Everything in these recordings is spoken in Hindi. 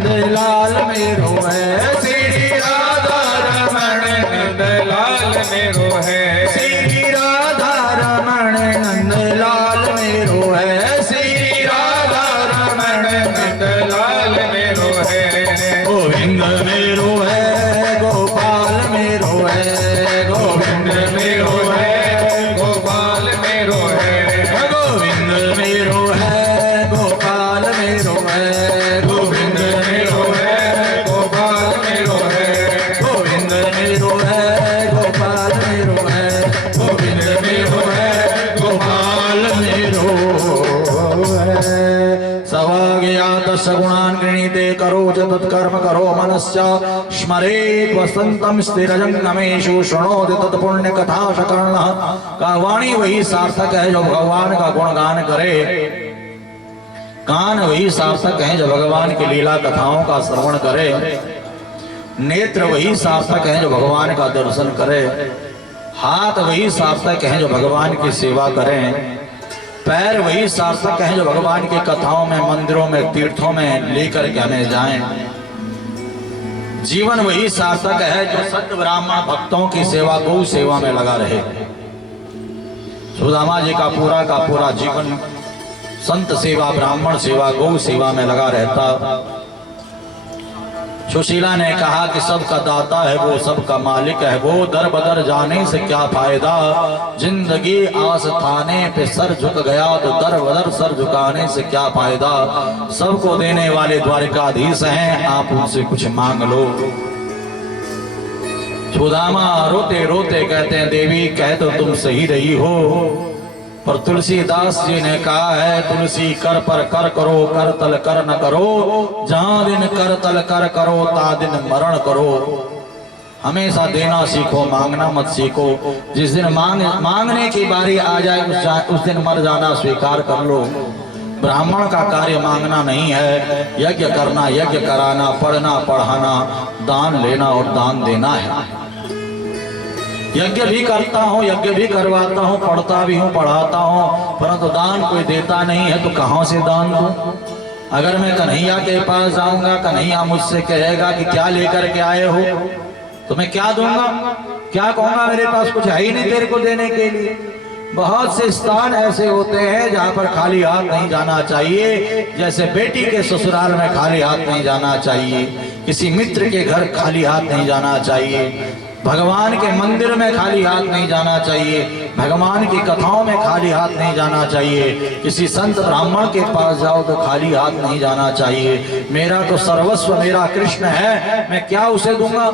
नंद लाल मेरो है, श्री राधा रमण नंद लाल मेरो है, श्री राधा रमण नंद लाल मेरो है, श्री राधा रमण नंद लाल मेरो है। गोविंद मेरो है, गोपाल मेरो है, गोविंद मेरो है, गोपाल मेरो है, गोविंद मेरो है, गोपाल मेरो है, गोविंद मेरो है, गोपाल मेरो है, गोविंद मेरो है, गोपाल मेरो है, गोविंद मेरो है, गोपाल मेरो है। सवाज्ञात सगुणान् गृणीते करो च तत्कर्म करो मनश्च स्मरेत् वसन्तं स्थिरजंगमेषु शृणोति तत्पुण्य कथा शकर्णः। का वाणी वही सार्थक है जो भगवान का गुणगान करे, कान वही सार्थक है जो भगवान की लीला कथाओं का श्रवण करे, नेत्र वही सार्थक है जो भगवान का दर्शन करे, हाथ वही सार्थक है जो भगवान की सेवा करें, पैर वही सार्थक है जो भगवान की कथाओं में, मंदिरों में, तीर्थों में लेकर के हमें जाएं, जीवन वही सार्थक है जो सत्य ब्राह्मण भक्तों की सेवा, गौ सेवा में लगा रहे। सुदामा जी का पूरा जीवन संत सेवा, ब्राह्मण सेवा, गौ सेवा में लगा रहता। सुशीला ने कहा कि सबका दाता है वो, सबका मालिक है वो, दर बदर जाने से क्या फायदा, जिंदगी आस थाने पे सर झुक गया तो दर बदर सर झुकाने से क्या फायदा। सबको देने वाले द्वारिकाधीश हैं, आप उनसे कुछ मांग लो। सुदामा रोते रोते कहते हैं, देवी कह तो तुम सही रही हो, पर तुलसीदास जी ने कहा है, तुलसी कर पर कर करो, कर तल कर न करो, जहां दिन कर तल कर करो ता दिन मरण करो। हमेशा देना सीखो, मांगना मत सीखो। जिस दिन मांगने की बारी आ जाए उस दिन मर जाना स्वीकार कर लो। ब्राह्मण का कार्य मांगना नहीं है, यज्ञ करना, यज्ञ कराना, पढ़ना पढ़ाना, दान लेना और दान देना है। यज्ञ भी करता हूँ, यज्ञ भी करवाता हूँ, पढ़ता भी हूँ, पढ़ाता हूँ, परंतु दान कोई देता नहीं है तो कहाँ से दान दूं? अगर मैं कन्हैया के पास जाऊंगा, कन्हैया मुझसे कहेगा कि क्या लेकर के आए हो, तो मैं क्या दूंगा? क्या कहूंगा? मेरे पास कुछ है ही नहीं तेरे को देने के लिए। बहुत से स्थान ऐसे होते हैं जहाँ पर खाली हाथ नहीं जाना चाहिए, जैसे बेटी के ससुराल में खाली हाथ नहीं जाना चाहिए, किसी मित्र के घर खाली हाथ नहीं जाना चाहिए, भगवान के मंदिर में खाली हाथ नहीं जाना चाहिए, भगवान की कथाओं में खाली हाथ नहीं जाना चाहिए, किसी संत ब्राह्मण के पास जाओ तो खाली हाथ नहीं जाना चाहिए। मेरा तो सर्वस्व मेरा कृष्ण है, मैं क्या उसे दूंगा?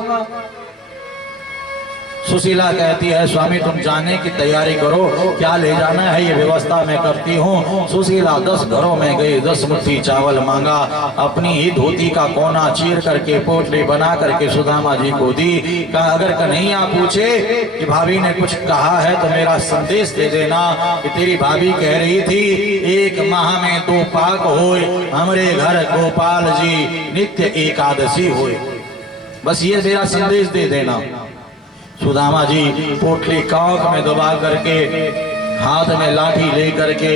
सुशीला कहती है, स्वामी तुम जाने की तैयारी करो, क्या ले जाना है ये व्यवस्था मैं करती हूँ। सुशीला 10 घरों में गई, 10 मुट्ठी चावल मांगा, अपनी ही धोती का कोना चीर करके पोटली बना करके सुदामा जी को दी। कहा अगर कन्हैया पूछे कि भाभी ने कुछ कहा है तो मेरा संदेश दे देना कि तेरी भाभी कह रही थी 1 माह में 2 पाक होए, हमारे घर गोपाल जी नित्य एकादशी होए। बस ये मेरा संदेश दे देना। सुदामा जी पोटली कांख में दबा करके हाथ में लाठी ले करके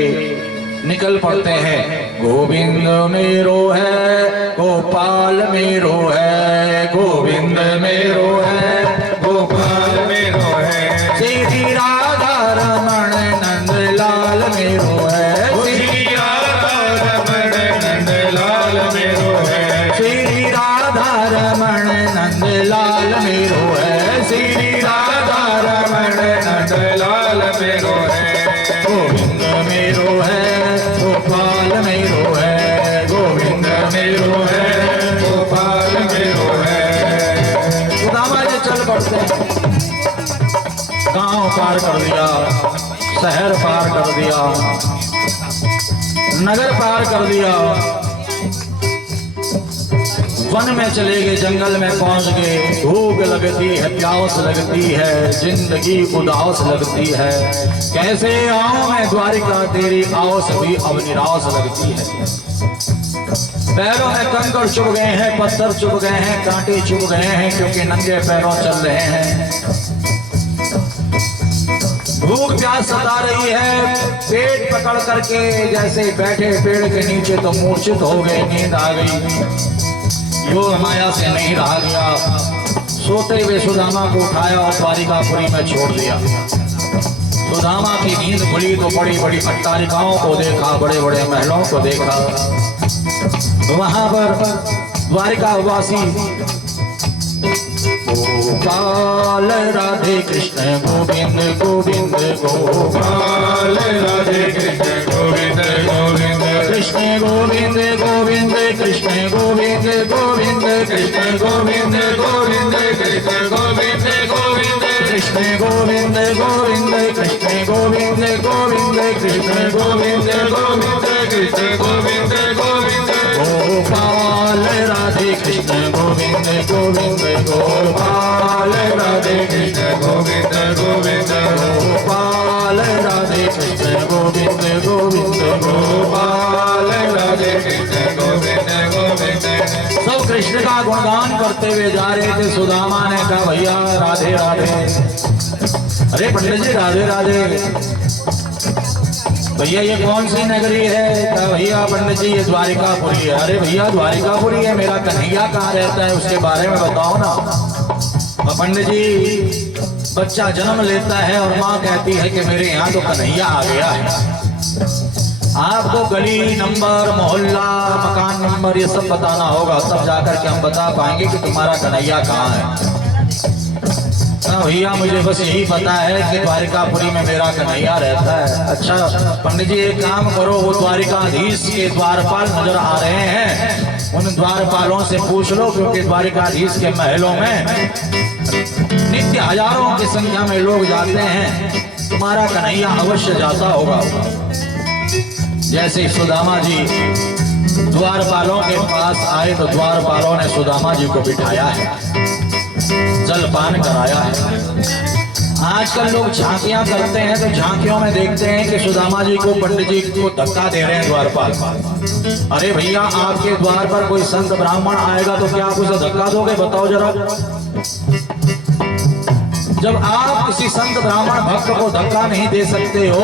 निकल पड़ते हैं। गोविंद मेरो है, गोपाल मेरो है, गोविंद मेरो है, गोपाल मेरो है, श्री राधा रमण नंद लाल मेरो है, श्री राधा रमण नंद लाल मेरो है, श्री राधा रमण नंद लाल मेरो है, श्री राधा रमण नंद लाल मेरो है, गोविंद मेरो है, गोपाल मेरो है, गोविंद मेरो है, गोपाल मेरो है। सुदामा जी चल पड़ते, गांव पार कर दिया, शहर पार कर दिया, नगर पार कर दिया, वन में चले गए, जंगल में पहुंच गए। भूख लगती है, प्यास लगती है, जिंदगी उदास लगती है, कैसे आऊं मैं द्वारिका तेरी आस भी अब निराश लगती है। पैरों में कंकड़ चुभ गए हैं, पत्थर चुभ गए हैं, कांटे चुभ गए हैं, क्योंकि नंगे पैरों चल रहे हैं। भूख प्यास सता रही है, पेट पकड़ करके जैसे बैठे पेड़ के नीचे तो मूर्छित हो गए, नींद आ गई। योग माया से नहीं रहा गया, सोते हुए सुदामा को उठाया और द्वारिकापुरी में छोड़ दिया। सुदामा की नींद खुली तो बड़ी बड़ी अट्टालिकाओं को देखा, बड़े बड़े महलों को देखा। वहां पर द्वारिका वासी गोपाल राधे कृष्ण गोविंद गोविंद गोपाल राधे कृष्ण गोविंद गोविंद कृष्ण गोविंद गोविंद कृष्ण गोविंद गोविंद कृष्ण गोविंद गोविंद कृष्ण गोविंद गोविंद कृष्ण गोविंद गोविंद कृष्ण गोविंद गोविंद कृष्ण गोविंद गोविंद कृष्ण गोविंद गोविंद गोपाल राधे कृष्ण गोविंद गोविंद गोपाल राधे कृष्ण गोविंद गोविंद गोपाल राधे कृष्ण गोविंद गोविंद गोपाल राधे कृष्ण गोविंद गोविंद। सब कृष्ण का गुणगान करते हुए जा रहे थे। सुदामा ने कहा भैया राधे राधे। अरे पंडित जी राधे राधे। भैया ये कौन सी नगरी है? कहा भैया पंडित जी ये द्वारिकापुरी है। अरे भैया द्वारिकापुरी है, मेरा कन्हैया कहाँ रहता है उसके बारे में बताओ ना। पंडित जी बच्चा जन्म लेता है और माँ कहती है कि मेरे यहाँ तो कन्हैया आ गया है। आपको गली नंबर मोहल्ला मकान नंबर ये सब बताना होगा, तब जाकर के हम बता पाएंगे कि तुम्हारा कन्हैया कहाँ है। भैया मुझे बस यही पता है कि द्वारिकापुरी में मेरा कन्हैया रहता है। अच्छा पंडित जी एक काम करो, वो द्वारिकाधीश के द्वारपाल नजर आ रहे हैं, उन द्वारपालों से पूछ लो, क्योंकि द्वारिकाधीश के महलों में नित्य हजारों की संख्या में लोग जाते हैं, तुम्हारा कन्हैया अवश्य जाता होगा। जैसे सुदामा जी द्वारपालों के पास आए तो द्वारपालों ने सुदामा जी को बिठाया है, जलपान कराया है। आजकल लोग झांकियां करते हैं तो झांकियों में देखते हैं कि सुदामा जी को पंडित जी को धक्का दे रहे हैं द्वारपाल। अरे भैया आपके द्वार पर कोई संत ब्राह्मण आएगा तो क्या आप उसे धक्का दोगे? बताओ जरा। जब आप किसी संत ब्राह्मण भक्त को धक्का नहीं दे सकते हो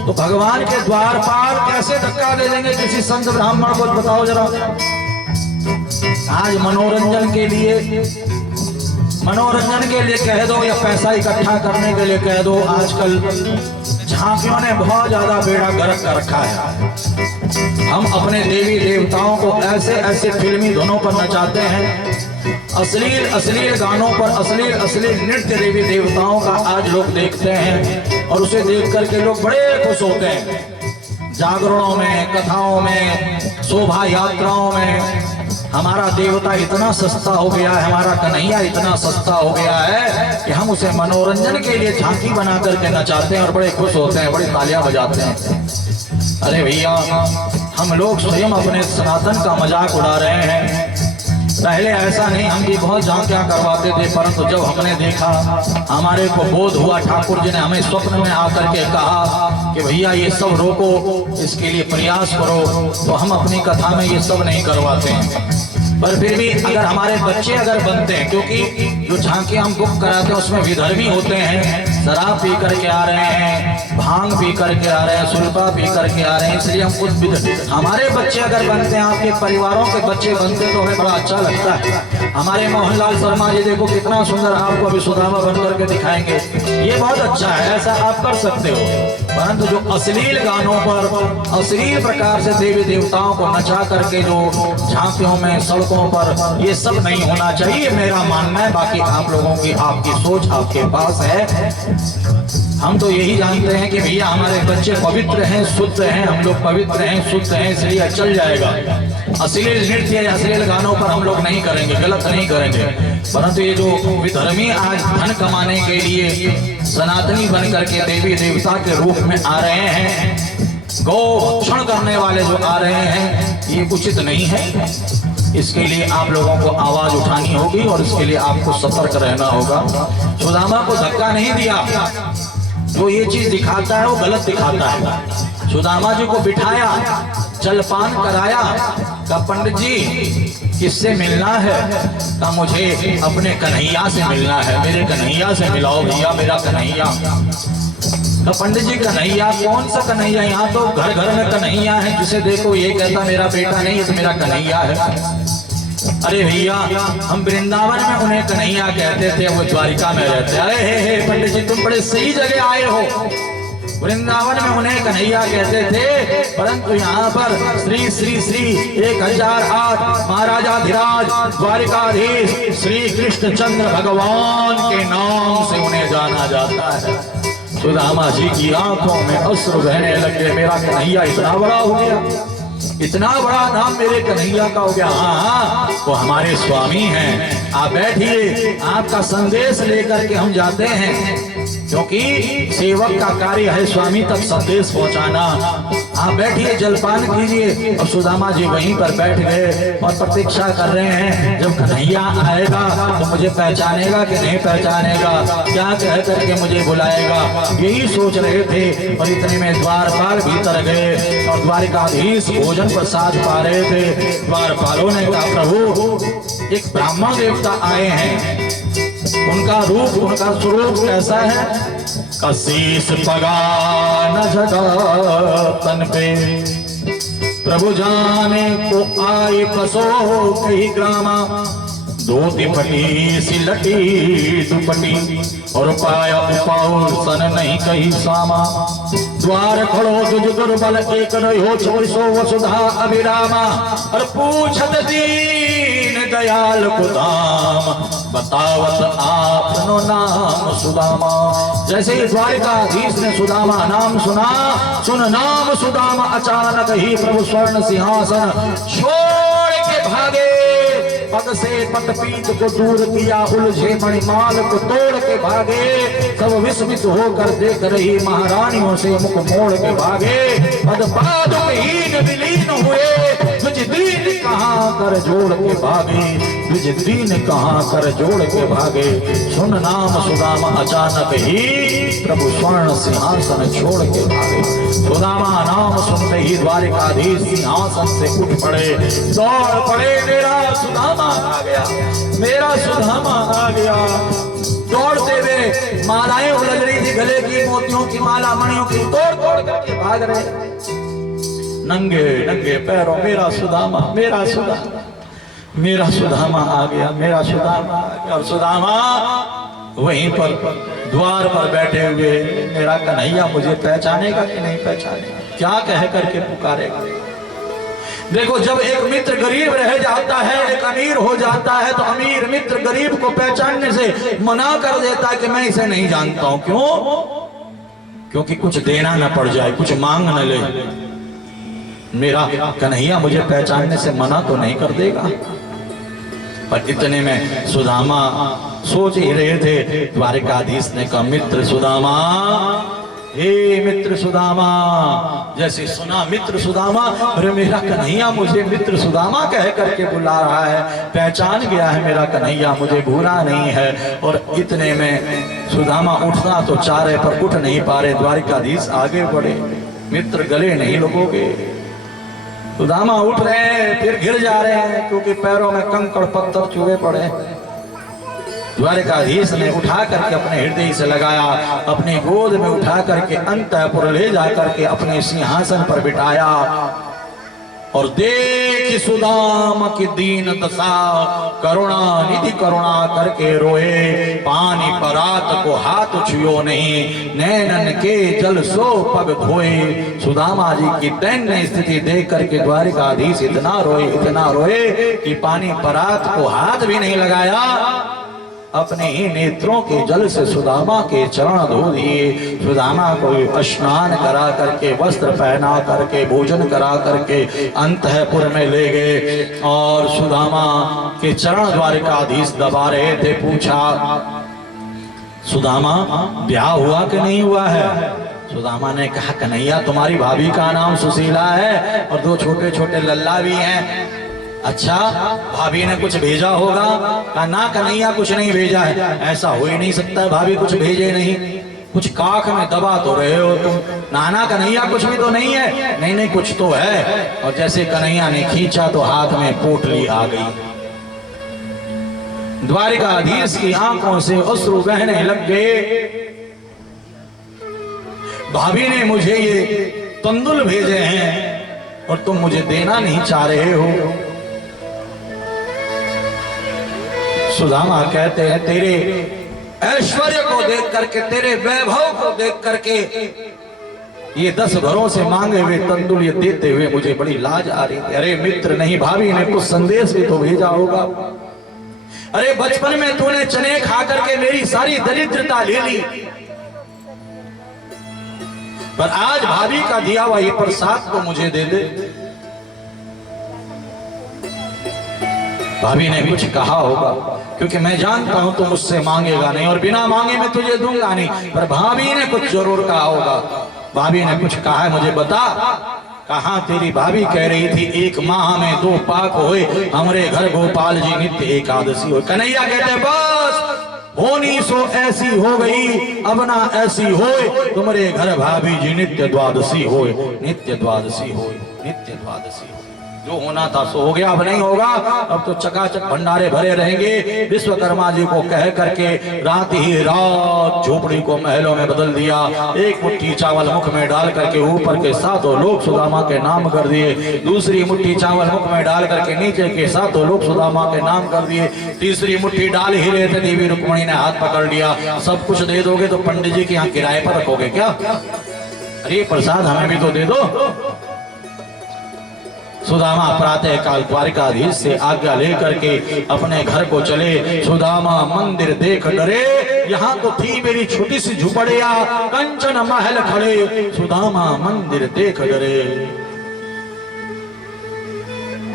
तो भगवान के द्वारपाल कैसे धक्का दे देंगे किसी संत ब्राह्मण को? बताओ जरा। आज मनोरंजन के लिए कह दो या पैसा इकट्ठा करने के लिए कह दो, आजकल झांकियों ने बहुत ज्यादा बेड़ा गर्क कर रखा है। हम अपने देवी देवताओं को ऐसे ऐसे फिल्मी धुनों पर नचाते हैं, अश्लील गानों पर अश्लील नृत्य देवी देवताओं का आज लोग देखते हैं और उसे देख करके लोग बड़े खुश होते हैं। जागरणों में, कथाओं में, शोभा यात्राओं में हमारा देवता इतना सस्ता हो गया है, हमारा कन्हैया इतना सस्ता हो गया है कि हम उसे मनोरंजन के लिए झांकी बना करके नचाते हैं और बड़े खुश होते हैं, बड़ी तालियां बजाते हैं। अरे भैया हम लोग स्वयं अपने सनातन का मजाक उड़ा रहे हैं। पहले ऐसा नहीं, हम भी बहुत झांकियां करवाते थे, परंतु जब हमने देखा, हमारे को बोध हुआ, ठाकुर जी ने हमें स्वप्न में आकर के कहा कि भैया ये सब रोको, इसके लिए प्रयास करो, तो हम अपनी कथा में ये सब नहीं करवाते हैं। पर फिर भी अगर हमारे बच्चे अगर बनते हैं, क्योंकि जो झांकियां हम बुक कराते हैं उसमें विधर्मी होते हैं, शराब पी करके आ रहे हैं, भांग पी करके आ रहे हैं, सुल्फा पी करके आ रहे हैं, इसलिए हम कुछ हमारे बच्चे अगर बनते हैं, आपके परिवारों के बच्चे बनते हैं तो हमें बड़ा अच्छा लगता है। हमारे मोहनलाल शर्मा जी देखो कितना सुंदर आपको अभी सुदामा बन करके दिखाएंगे, ये बहुत अच्छा है, ऐसा आप कर सकते हो। परंतु जो अश्लील गानों पर अश्लील प्रकार से देवी देवताओं को नचा करके जो झांकियों में, सड़कों पर, ये सब नहीं होना चाहिए, मेरा मानना है। बाकी आप लोगों की आपकी सोच आपके पास है। हम तो यही जानते हैं कि भैया हमारे बच्चे पवित्र हैं, शुद्ध हैं, हम लोग पवित्र हैं, शुद्ध हैं, इसलिए चल जाएगा। अश्लील नृत्य या अश्लील गानों पर हम लोग नहीं करेंगे, गलत नहीं करेंगे। परंतु ये जो विधर्मी आज धन कमाने के लिए सनातनी बन करके देवी देवता के रूप में आ रहे हैं, गौ भक्षण करने वाले जो आ रहे हैं, ये उचित नहीं है। इसके लिए आप लोगों को आवाज उठानी होगी और इसके लिए आपको सतर्क रहना होगा। सुदामा को धक्का नहीं दिया, जो ये चीज दिखाता है वो गलत दिखाता है। सुदामा जी को बिठाया, जलपान कराया, कहा पंडित जी किससे मिलना है? कहा मुझे अपने कन्हैया से मिलना है, मेरे कन्हैया से मिलाओ भैया, मेरा कन्हैया। कहा पंडित जी कन्हैया कौन सा कन्हैया? यहाँ तो घर घर में कन्हैया है, जिसे देखो ये कहता मेरा बेटा नहीं, ये तो मेरा कन्हैया है। अरे भैया हम वृंदावन में उन्हें कन्हैया कहते थे, वो द्वारिका में रहते। अरे हे पंडित जी तुम बड़े सही जगह आए हो। वृंदावन में उन्हें कन्हैया कहते थे, परंतु यहाँ पर श्री श्री श्री 1008 महाराजाधिराज द्वारिकाधीश श्री कृष्ण चंद्र भगवान के नाम से उन्हें जाना जाता है। सुदामा जी की आंखों में अश्रु बहने लगे। मेरा कन्हैया इतना बड़ा हो गया, इतना बड़ा नाम मेरे कन्हैया का हो गया। हाँ वो हमारे स्वामी हैं। आप बैठिए, आपका संदेश लेकर के हम जाते हैं, क्योंकि सेवक का कार्य है स्वामी तक संदेश पहुंचाना। आप बैठिए, जलपान कीजिए। और सुदामा जी वहीं पर बैठ गए और प्रतीक्षा कर रहे हैं जब कन्हैया आएगा तो मुझे पहचानेगा कि नहीं पहचानेगा, क्या कह करके मुझे बुलाएगा, यही सोच रहे थे। और इतने में द्वारपाल भीतर गए और द्वारिकाधीश भोजन प्रसाद पा रहे थे। द्वारपालों ने कहा प्रभु एक ब्राह्मण देवता आए हैं, उनका रूप उनका स्वरूप कैसा है? कशीस पगा न जगा तन पे, प्रभु जाने को आए कसो कही ग्रामा, धोती फटी सी लटी दुपटी और पाया उपाऊ सन नहीं कही सामा, द्वार खड़ो तुझ दुर्बल एक रहो छोसो वसुधा अभिरामा, और पूछत दीन दयाल को दाम, बतावत आपनो नाम सुदामा। जैसे ही द्वारिकाधीश ने सुदामा नाम सुना, सुन नाम सुदामा, अचानक ही प्रभु स्वर्ण सिंहासन छोड़ के भागे। पग से पटपीत को दूर किया, उलझे मणिमाल को तोड़ के भागे। सब विस्मित होकर देख रही महारानियों से मुख मोड़ के भागे। पदपाद हीन विलीन हुए, तुझ दीन कहाँ कर जोड़ के भागे, तुझ दीन कहाँ कर जोड़ के भागे। सुन नाम सुदामा, अचानक ही प्रभु स्वर्ण सिंहासन छोड़ के भागे। सुदामा नाम सुनते ही द्वारिकाधीश सिंहासन से उठ पड़े, दौड़ पड़े। मेरा सुदामा आ गया, मेरा सुदामा आ गया। दौड़ते हुए मालाएं उलझ रही थी, गले की मोतियों की माला मणियों की तोड़ तोड़ करके भाग रहे नंगे नंगे पैरों। मेरा सुदामा, मेरा सुदामा, मेरा सुदामा आ गया, मेरा सुदामा आ गया। और सुदामा वहीं पर द्वार पर बैठे हुए, मेरा कन्हैया मुझे पहचानेगा कि नहीं पहचानेगा, क्या कह करके पुकारेगा। देखो जब एक मित्र गरीब रह जाता है, एक अमीर हो जाता है, तो अमीर मित्र गरीब को पहचानने से मना कर देता है कि मैं इसे नहीं जानता हूं। क्यों? क्योंकि कुछ देना न पड़ जाए, कुछ मांग न ले। मेरा कन्हैया मुझे पहचानने से मना तो नहीं कर देगा। पर इतने में सुदामा सोच ही रहे थे, द्वारिकाधीश ने कहा मित्र सुदामा, हे मित्र सुदामा। जैसे सुना मित्र सुदामा, अरे मेरा कन्हैया मुझे मित्र सुदामा कह करके बुला रहा है, पहचान गया है मेरा कन्हैया, मुझे भूला नहीं है। और इतने में सुदामा उठना तो चाह रहे पर उठ नहीं पा रहे। द्वारिकाधीश आगे बढ़े, मित्र गले नहीं लगोगे। सुदामा उठ रहे हैं, फिर गिर जा रहे हैं, क्योंकि पैरों में कंकड़ पत्थर चुभे पड़े। द्वारिकाधीश ने उठा करके अपने हृदय से लगाया, अपनी गोद में उठा करके अंतःपुर ले जा करके अपने सिंहासन पर बिठाया। और देख सुदामा की दीन दशा, करुणा निधि करुणा करके रोए। पानी परात को हाथ छुयो नहीं, नैनन के जल सो पग धोए। सुदामा जी की दैन्य स्थिति देख करके द्वारिकाधीश इतना रोए कि पानी परात को हाथ भी नहीं लगाया, अपने ही नेत्रों के जल से सुदामा के चरण धो दिए। सुदामा को स्नान करा करके, वस्त्र पहना करके, भोजन करा करके अंतःपुर में ले गए। और सुदामा के चरण द्वारिकाधीश दबा रहे थे। पूछा सुदामा ब्याह हुआ कि नहीं हुआ है? सुदामा ने कहा कन्हैया तुम्हारी भाभी का नाम सुशीला है और 2 छोटे छोटे लल्ला भी हैं। अच्छा भाभी ने कुछ भेजा होगा? कहा ना कन्हैया कुछ नहीं भेजा है। ऐसा हो ही नहीं सकता, भाभी कुछ भेजे नहीं, कुछ काख में दबा तो रहे हो तुम। नाना कन्हैया कुछ भी तो नहीं है? नहीं नहीं कुछ तो है। और जैसे कन्हैया ने खींचा तो हाथ में पोटली आ गई। द्वारिकाधीश की आंखों से अश्रु बहने लग गए। भाभी ने मुझे ये तंदुल भेजे हैं और तुम मुझे देना नहीं चाह रहे हो। सुदामा कहते हैं तेरे ऐश्वर्य को देख करके, तेरे वैभव को देख करके ये 10 घरों से मांगे हुए तंदुल ये देते हुए मुझे बड़ी लाज आ रही थी। अरे मित्र, नहीं भाभी ने कुछ संदेश भी तो भेजा होगा। अरे बचपन में तूने चने खा करके मेरी सारी दरिद्रता ले ली, पर आज भाभी का दिया हुआ ये प्रसाद तो मुझे दे दे। भाभी ने कुछ कहा होगा, क्योंकि मैं जानता हूं तुम मुझसे मांगेगा नहीं और बिना मांगे मैं तुझे दूंगा नहीं, पर भाभी ने कुछ जरूर कहा होगा। भाभी ने कुछ कहा है, मुझे बता। कहा तेरी भाभी कह रही थी 1 माह में 2 पाक होए, हमारे घर गोपाल जी नित्य एकादशी हो। कन्हैया कहते बस होनी सो ऐसी हो गई, अब ना ऐसी होए, तुम्हारे घर भाभी जी नित्य द्वादशी होए, नित्य द्वादशी होए, नित्य द्वादशी होए। जो होना था सो हो गया, अब नहीं होगा। अब तो चकाचक भंडारे भरे रहेंगे। विश्वकर्मा जी को कह करके रात ही रात झोपड़ी को महलों में बदल दिया। 1 मुट्ठी चावल मुख में डाल करके ऊपर के 7 लोग सुदामा के नाम कर दिए, दूसरी मुट्ठी चावल मुख में डाल करके नीचे के 7 लोग सुदामा के नाम कर दिए, तीसरी मुट्ठी डाल ही रहे थे, देवी रुक्मणी ने हाथ पकड़ लिया। सब कुछ दे दोगे तो पंडित जी के यहाँ किराए पर रखोगे क्या? अरे प्रसाद हमें भी तो दे दो। सुदामा प्रातः काल द्वारिकाधीश से आज्ञा लेकर के अपने घर को चले। सुदामा मंदिर देख डरे, यहाँ तो थी मेरी छोटी सी झुपड़िया, कंचन महल खड़े। सुदामा मंदिर देख डरे।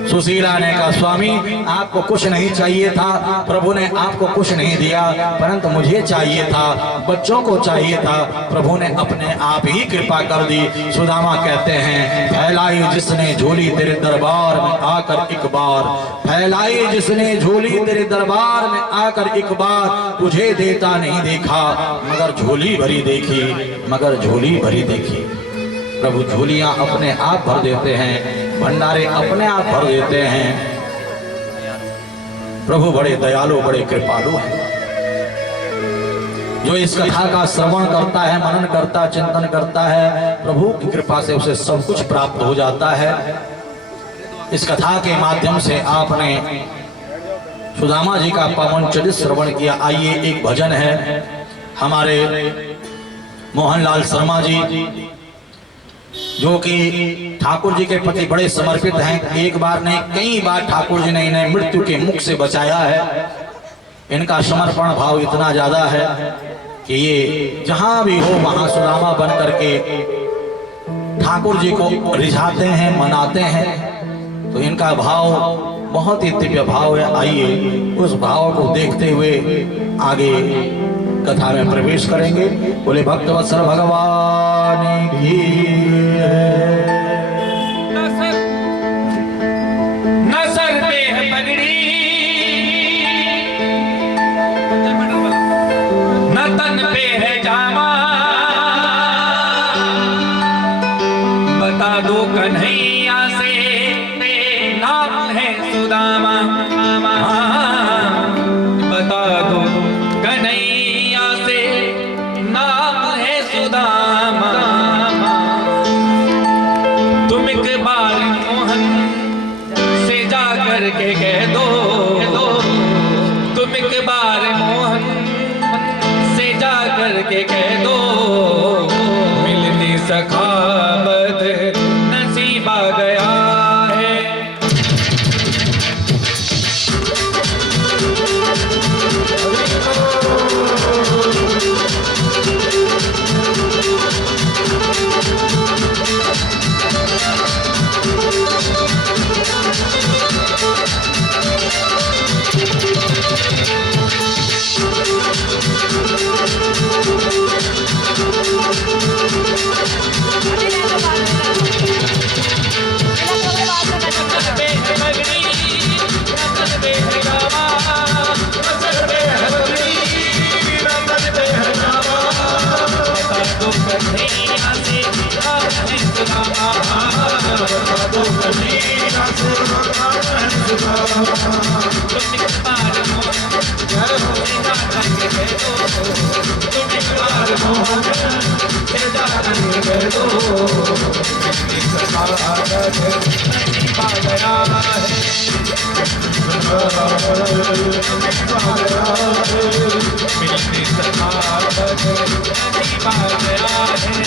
सुशीला ने कहा स्वामी आपको कुछ नहीं चाहिए था, प्रभु ने आपको कुछ नहीं दिया, परंतु मुझे चाहिए था, बच्चों को चाहिए था, प्रभु ने अपने आप ही कृपा कर दी। सुदामा कहते हैं फैलाई जिसने झोली तेरे दरबार में आकर एक बार, फैलाई जिसने झोली तेरे दरबार में आकर एक बार, तुझे देता नहीं देखा मगर झोली भरी देखी, मगर झोली भरी देखी। प्रभु झोलियां अपने आप भर देते हैं, भंडारे अपने आप भर देते हैं। प्रभु बड़े दयालु, बड़े कृपालु हैं। जो इस कथा का श्रवण करता है, मनन करता, चिंतन करता है, प्रभु की कृपा से उसे सब कुछ प्राप्त हो जाता है। इस कथा के माध्यम से आपने सुदामा जी का पावन चरित्र श्रवण किया। आइए एक भजन है हमारे मोहनलाल शर्मा जी, जो कि ठाकुर जी के प्रति बड़े समर्पित हैं। एक बार नहीं कई बार ठाकुर जी ने इन्हें मृत्यु के मुख से बचाया है। इनका समर्पण भाव इतना ज्यादा है कि ये जहां भी हो वहां सुदामा बन करके ठाकुर जी को रिझाते हैं, मनाते हैं। तो इनका भाव बहुत ही दिव्य भाव है। आइए उस भाव को देखते हुए आगे कथा में प्रवेश करेंगे। बोले भक्तवत्सल भगवान की न सर पे है पगड़ी, न तन पे है जामा, बता दो कन्हैया से नाम है सुदामा, बता दो कन्हैया से नाम है सुदामा। तुम एक बार मोहन से जा करके कह दो, तुम एक बार मोहन से जा करके कह दो, मिलनी सखाबत नसीब आ गया है। कर दो शरणागत नहीं पा गया है मिलने शरणागत नहीं पा गया है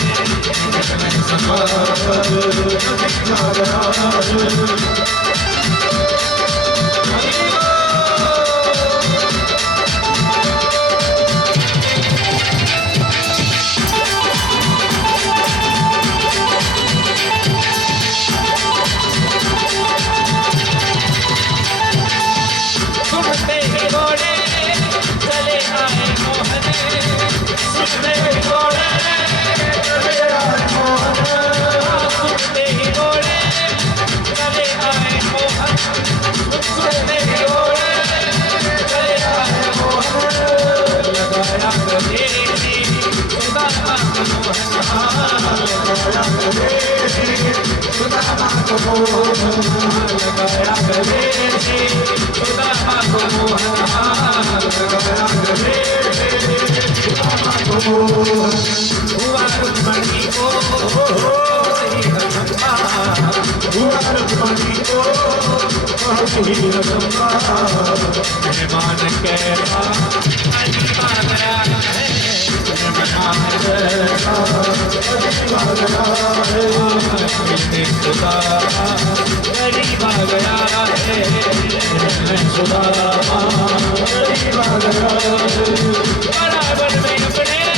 मेहमान कहता गरीब आ गया है बराबर में अपने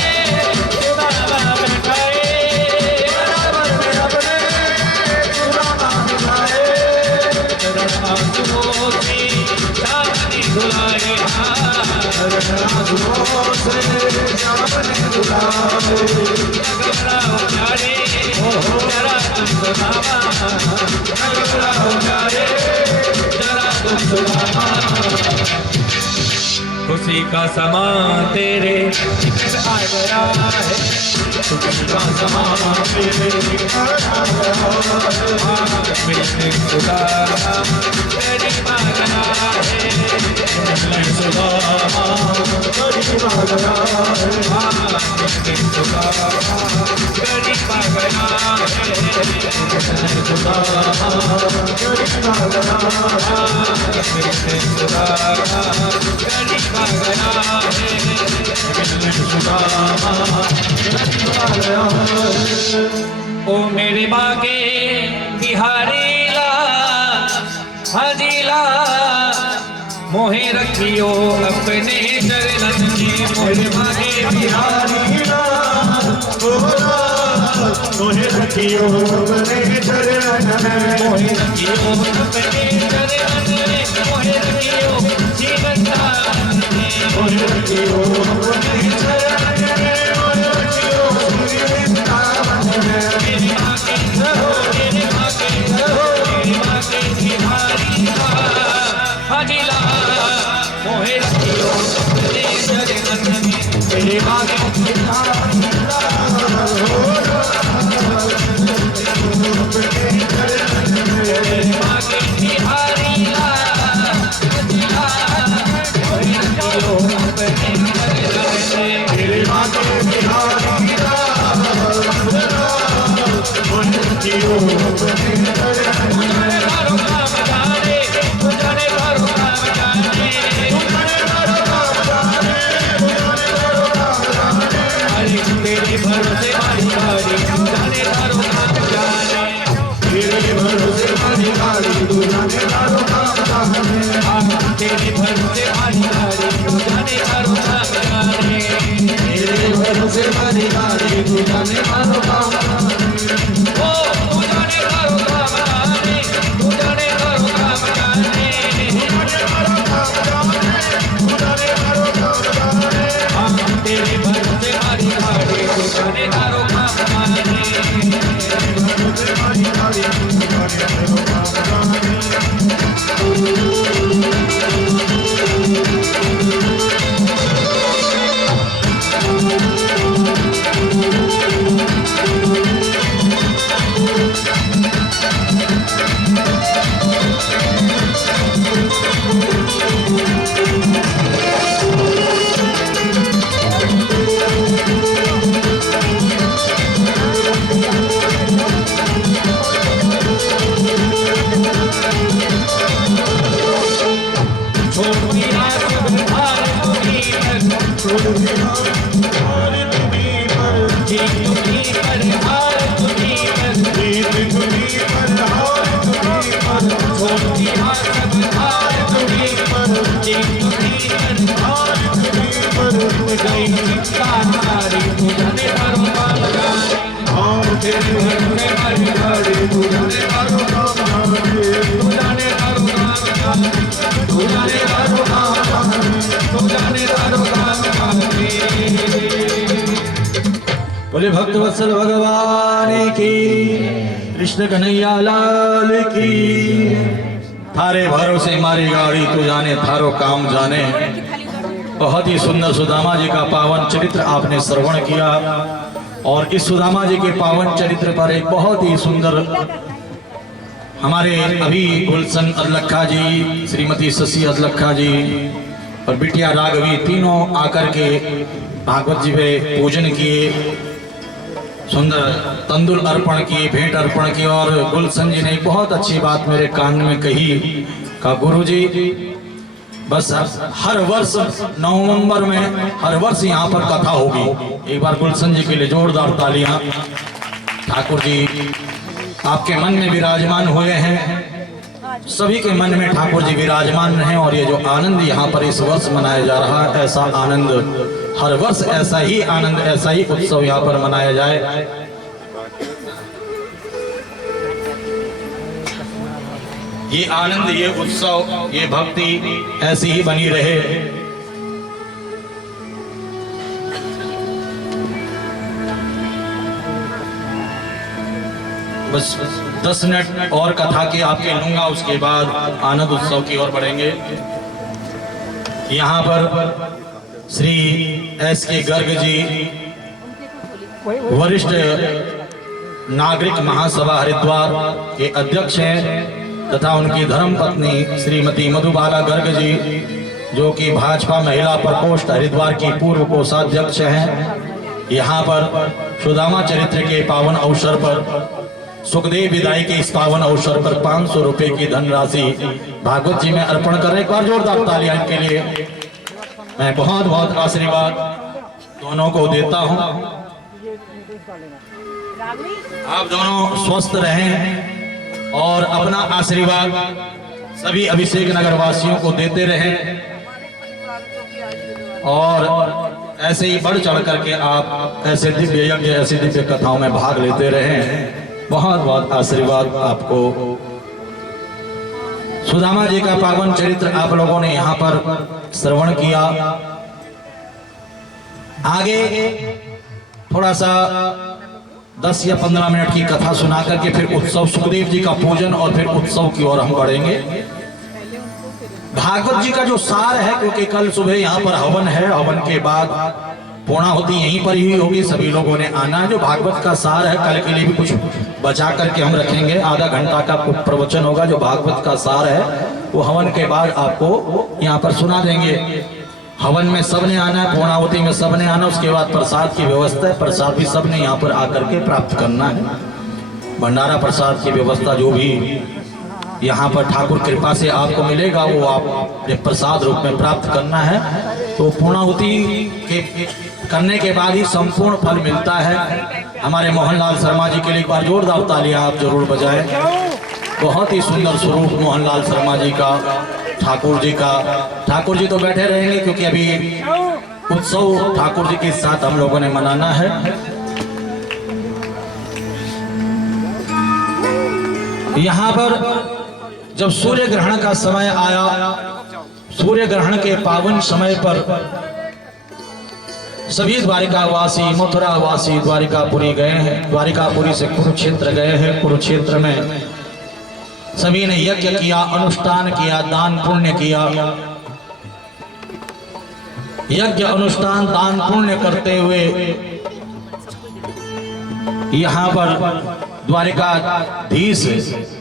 खुशी का समा तेरे निकट आ गया है खुशी का समा तेरे निकट आ गया है मिलने खुदा करीब आ गया है मिलने खुदा करीब आ गया है मिलने खुदा करीब आ गया है मिलने खुदा करीब आ गया है मिलने खुदा करीब आ गया है मिलने खुदा करीब आ गया है ओ मेरे बागे बिहारी ला हजीला मोहे रखियो अपने चरणन में मोहे बागे बिहारी ला मोहे रखियो अपने चरणन में मोहे रखियो अपने चरणन में मोहे रखियो जीवन दान में मोहे रखियो अपने चरणन में मोहे रखियो जीवन दान में मेरे बागे मेरे बागे मेरे बागे बिहारी ला हजीला मोहे रखियो अपने चरणन में मेरे बागे बिहारी तेरे भरोसे भारी भारी तू जाने मारो काम जाने तेरे भरोसे भारी भारी तू जाने मारो काम ओ तू जाने मारो काम जाने तू जाने मारो काम जाने तू जाने मारो काम जाने तू जाने मारो काम जाने हम तेरे भरोसे भारी भारी तू जाने मारो काम जाने तेरे भरोसे भारी भारी तू जाने मारो काम जाने दिया सब हार तुम्हीं पर, जीत तुम्हीं पर हार तुम्हीं पर, छोड़ दिया सब हार तुम्हीं पर, जीत तुम्हीं पर गई चिंता सारी तू जाने तारो काम जाने, तेरे भरोसे मारी गाड़ी तू जाने तारो काम जाने, तू जाने तारो काम जाने, तू जाने तारो काम जाने, तू जाने तारो काम जाने। बोले भक्तवत्सल भगवान की, कृष्ण कन्हैया लाल की। थारे भरोसे मारी गाड़ी तू जाने थारो काम जाने। बहुत ही सुंदर सुदामा जी का पावन चरित्र आपने श्रवण किया और इस सुदामा जी के पावन चरित्र पर एक बहुत ही सुंदर हमारे अभी गुलशन अदलखा जी, श्रीमती शशि अदलखा जी और बिटिया राघवी तीनों आकर के भागवत जी पे पूजन किए, सुंदर तंदुल अर्पण किए, भेंट अर्पण किए। और गुलशन जी ने एक बहुत अच्छी बात मेरे कान में कही का गुरु जी बस हर वर्ष नवंबर में हर वर्ष यहाँ पर कथा होगी। एक बार गुलशन जी के लिए जोरदार तालियां। ठाकुर जी आपके मन में विराजमान हुए हैं, सभी के मन में ठाकुर जी विराजमान रहे और ये जो आनंद यहाँ पर इस वर्ष मनाया जा रहा है, ऐसा आनंद हर वर्ष ऐसा ही आनंद, ऐसा ही उत्सव यहाँ पर मनाया जाए। ये आनंद, ये उत्सव, ये भक्ति ऐसी ही बनी रहे। बस 10 मिनट और कथा के आपके लूंगा, उसके बाद आनंद उत्सव की ओर बढ़ेंगे। यहाँ पर श्री S.K. गर्ग जी वरिष्ठ नागरिक महासभा हरिद्वार के अध्यक्ष हैं तथा उनकी धर्मपत्नी श्रीमती मधुबाला गर्ग जी जो कि भाजपा महिला प्रकोष्ठ हरिद्वार की पूर्व कोषाध्यक्ष हैं। यहाँ पर सुदामा चरित्र के पावन अवसर पर, सुखदेव विदाई के इस पावन अवसर पर 500 रुपए की धनराशि भागवत जी में अर्पण कर रहे। एक बार जोरदार तालियां इनके लिए। मैं बहुत बहुत आशीर्वाद दोनों को देता हूँ। आप दोनों स्वस्थ रहें और अपना आशीर्वाद सभी अभिषेक नगर वासियों को देते रहें और ऐसे ही बढ़ चढ़ करके आप ऐसे दिव्य यज्ञ, ऐसी दिव्य कथाओं में भाग लेते रहें। बहुत बहुत आशीर्वाद आपको। सुदामा जी का पावन चरित्र आप लोगों ने यहाँ पर श्रवण किया। आगे थोड़ा सा 10 या 15 मिनट की कथा सुना करके फिर उत्सव, सुखदेव जी का पूजन और फिर उत्सव की ओर हम बढ़ेंगे। भागवत जी का जो सार है, क्योंकि कल सुबह यहाँ पर हवन है, हवन के बाद पूर्णाहुति यहीं पर ही होगी, सभी लोगों ने आना है। जो भागवत का सार है कल के लिए भी कुछ बचा करके हम रखेंगे, आधा घंटा का प्रवचन होगा। जो भागवत का सार है वो हवन के बाद आपको यहाँ पर सुना देंगे। हवन में सबने आना है, पूर्णाहुति में सबने आना, उसके बाद प्रसाद की व्यवस्था है, प्रसाद भी सबने यहाँ पर आकर के प्राप्त करना है। भंडारा प्रसाद की व्यवस्था जो भी यहाँ पर ठाकुर कृपा से आपको मिलेगा वो आप प्रसाद रूप में प्राप्त करना है। तो पूर्णाहुति के करने के बाद ही संपूर्ण फल मिलता है। हमारे मोहनलाल शर्मा जी के लिए एक बार जोरदार तालियां आप जरूर बजाएं। बहुत ही सुंदर स्वरूप मोहनलाल शर्मा जी का, ठाकुर जी का। ठाकुर जी तो बैठे रहेंगे क्योंकि अभी उत्सव ठाकुर जी के साथ हम लोगों ने मनाना है। यहाँ पर जब सूर्य ग्रहण का समय आया, सूर्य ग्रहण के पावन समय पर सभी द्वारिकावासी, मथुरावासी द्वारिकापुरी गए हैं। द्वारिकापुरी से कुरुक्षेत्र गए हैं। कुरुक्षेत्र में सभी ने यज्ञ किया, अनुष्ठान किया, दान पुण्य किया। यज्ञ, अनुष्ठान, दान पुण्य करते हुए यहाँ पर द्वारिकाधीश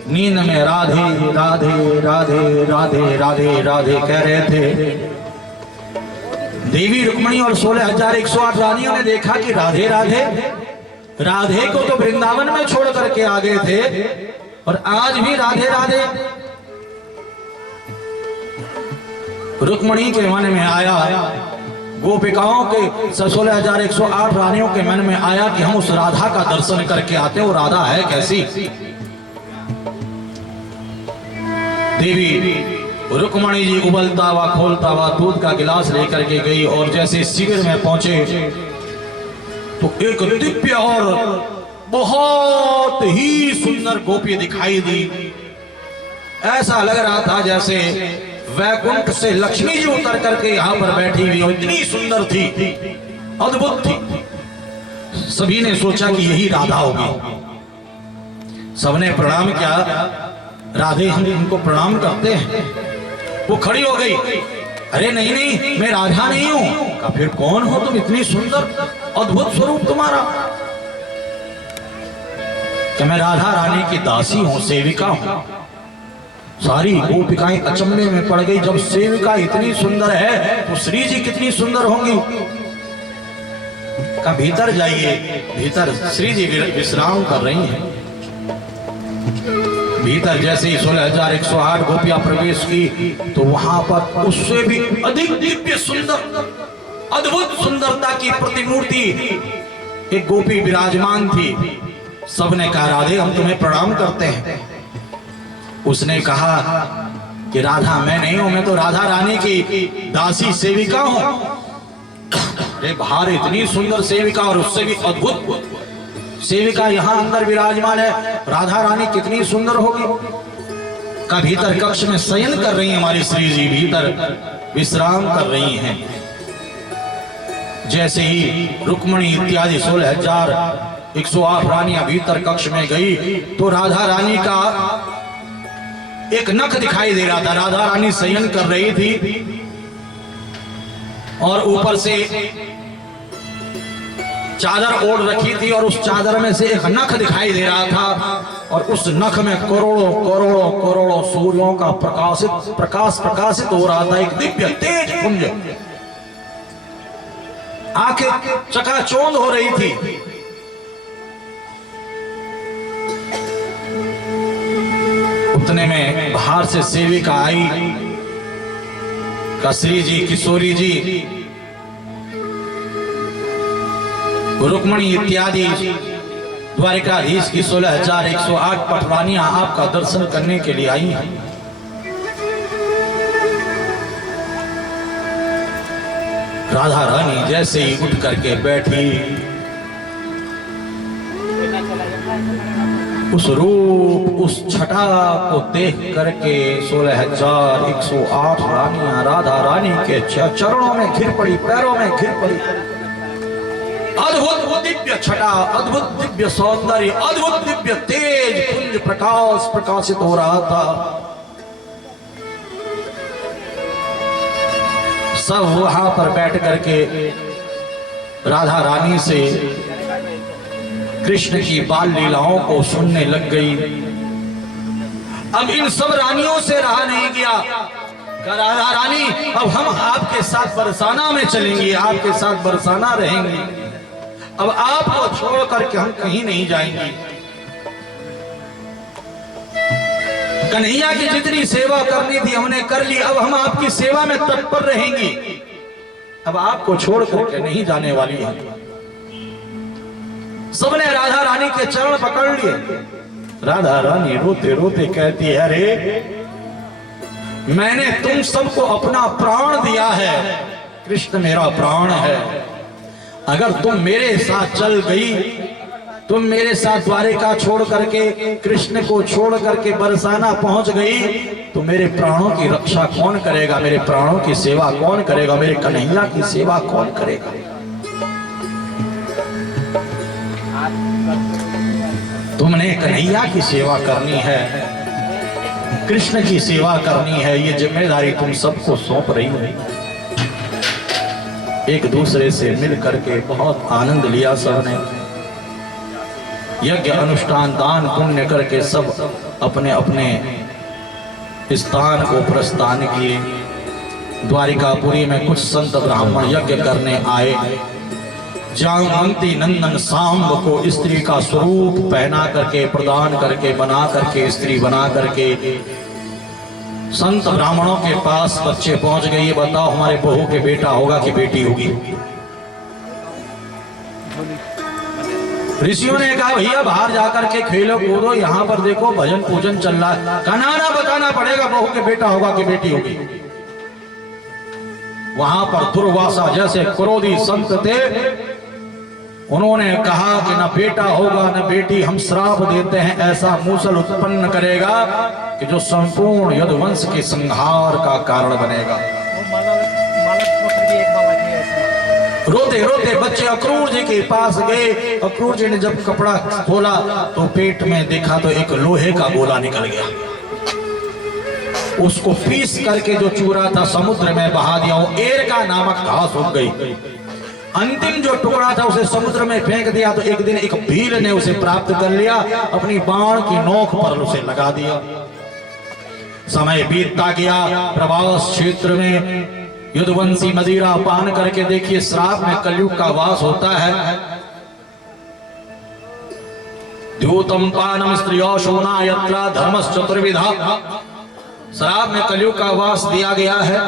नींद में राधे राधे राधे राधे राधे राधे कह रहे थे। देवी रुक्मणी और 16,108 रानियों ने देखा कि राधे राधे, राधे को तो वृंदावन में छोड़ करके आ गए थे और आज भी राधे राधे। रुक्मणी के मन में आया, गोपिकाओं के 16,108 रानियों के मन में आया कि हम उस राधा का दर्शन करके आते हैं। वो राधा है कैसी? देवी रुक्मणी जी उबलता हुआ खोलता हुआ दूध का गिलास लेकर के गई और जैसे शिविर में पहुंचे तो एक दिव्य और बहुत ही सुंदर गोपी दिखाई दी। ऐसा लग रहा था जैसे वैकुंठ से लक्ष्मी जी उतर करके यहाँ पर बैठी हुई और इतनी सुंदर थी, अद्भुत थी। सभी ने सोचा कि यही राधा होगी। सबने प्रणाम किया, राधे हम इनको प्रणाम करते हैं। वो खड़ी हो गई, अरे नहीं नहीं मैं राधा नहीं हूं। कहा फिर कौन हो तुम? इतनी सुंदर अद्भुत स्वरूप तुम्हारा। कि मैं राधा रानी की दासी हूं, सेविका हूं। सारी गोपिकाएं अचंभे में पड़ गई, जब सेविका इतनी सुंदर है तो श्री जी कितनी सुंदर होंगी। का भीतर जाइए, भीतर श्री जी विश्राम कर रही हैं। भीतर जैसे ही 16,108 गोपियां प्रवेश की तो वहां पर उससे भी अधिक दिव्य सुंदर, अद्भुत सुंदरता की प्रतिमूर्ति एक गोपी विराजमान थी। सबने कहा राधे हम तुम्हें प्रणाम करते हैं। उसने कहा कि राधा मैं नहीं हूं, मैं तो राधा रानी की दासी सेविका हूं। अरे बाहर इतनी सुंदर सेविका और उससे भी अद्भुत सेविका यहां अंदर विराजमान है, राधा रानी कितनी सुंदर होगी। का भीतर कक्ष में शयन कर रही है हमारी श्री जी, भीतर विश्राम कर रही हैं। जैसे ही रुक्मणी इत्यादि 16,108 रानियां भीतर कक्ष में गई तो राधा रानी का एक नख दिखाई दे रहा था। राधा रानी शयन कर रही थी और ऊपर से चादर ओढ़ रखी थी और उस चादर में से एक नख दिखाई दे रहा था और उस नख में करोड़ों करोड़ों करोड़ों सूर्यों का प्रकाश प्रकाशित हो रहा था। एक दिव्य तेज पुंज, आंखें चकाचौंध हो रही थी। उतने में बाहर से सेविका आई, श्री जी किशोरी जी रुक्मणी इत्यादि द्वारिकाधीश की 16,108 पटरानियां आपका दर्शन करने के लिए आई हैं। राधा रानी जैसे ही उठ करके बैठी, उस रूप उस छटा को देख करके 16,108 रानियां राधा रानी के चरणों में घिर पड़ी, पैरों में घिर पड़ी। अद्भुत दिव्य छटा, अद्भुत दिव्य सौंदर्य, अद्भुत दिव्य तेज पुंज प्रकाश प्रकाशित हो रहा था। सब वहां पर बैठ करके राधा रानी से कृष्ण की बाल लीलाओं को सुनने लग गई। अब इन सब रानियों से रहा नहीं गया। राधा रानी अब हम आपके साथ बरसाना में चलेंगे, आपके साथ बरसाना रहेंगे। अब आपको छोड़ करके हम कहीं नहीं जाएंगे। कन्हैया की जितनी सेवा करनी थी हमने कर ली, अब हम आपकी सेवा में तत्पर रहेंगे। अब आपको छोड़ करके नहीं जाने वाली है। सबने राधा रानी के चरण पकड़ लिए। राधा रानी रोते रोते कहती है, अरे मैंने तुम सबको अपना प्राण दिया है, कृष्ण मेरा प्राण है। अगर तुम मेरे साथ चल गई, तुम मेरे साथ द्वारिका छोड़ करके, कृष्ण को छोड़ करके बरसाना पहुंच गई, तो मेरे प्राणों की रक्षा कौन करेगा? मेरे प्राणों की सेवा कौन करेगा? मेरे कन्हैया की सेवा कौन करेगा? तुमने कन्हैया की सेवा करनी है, कृष्ण की सेवा करनी है, ये जिम्मेदारी तुम सबको सौंप रही है। एक दूसरे से मिल करके बहुत आनंद लिया सबने। यज्ञ अनुष्ठान दान पुण्य करके सब अपने अपने स्थान को प्रस्थान किए। द्वारिकापुरी में कुछ संत ब्राह्मण यज्ञ करने आए। जामवंती नंदन सांब को स्त्री का स्वरूप पहना करके, प्रदान करके, बना करके, स्त्री बना करके संत ब्राह्मणों के पास बच्चे पहुंच गए, ये बताओ हमारे बहू के बेटा होगा कि बेटी होगी? ऋषियों ने कहा भैया बाहर जाकर के खेलो कूदो, यहाँ पर देखो भजन पूजन चल रहा है, कनाना बताना पड़ेगा बहू के बेटा होगा कि बेटी होगी। वहां पर दुर्वासा जैसे क्रोधी संत थे, उन्होंने कहा कि न बेटा होगा न बेटी, हम श्राप देते हैं ऐसा मूसल उत्पन्न करेगा कि जो संपूर्ण यदुवंश के संहार का कारण बनेगा। रोते रोते बच्चे अक्रूर जी के पास गए। अक्रूर जी ने जब कपड़ा खोला तो पेट में देखा तो एक लोहे का गोला निकल गया। उसको पीस करके जो चूरा था समुद्र में बहा दिया, वो एरका नामक घास उग गई। अंतिम जो टुकड़ा था उसे समुद्र में फेंक दिया तो एक दिन एक भील ने उसे प्राप्त कर लिया, अपनी बाण की नोक पर उसे लगा दिया। समय बीतता गया। प्रभास क्षेत्र में युद्धवंशी मदिरा पान करके देखिए, श्राप में कलयुग का वास होता है। द्यूतम पानम स्त्रियो शोना यत्रा धर्मस् चतुर्विधा, श्राप में कलयुग का वास दिया गया है।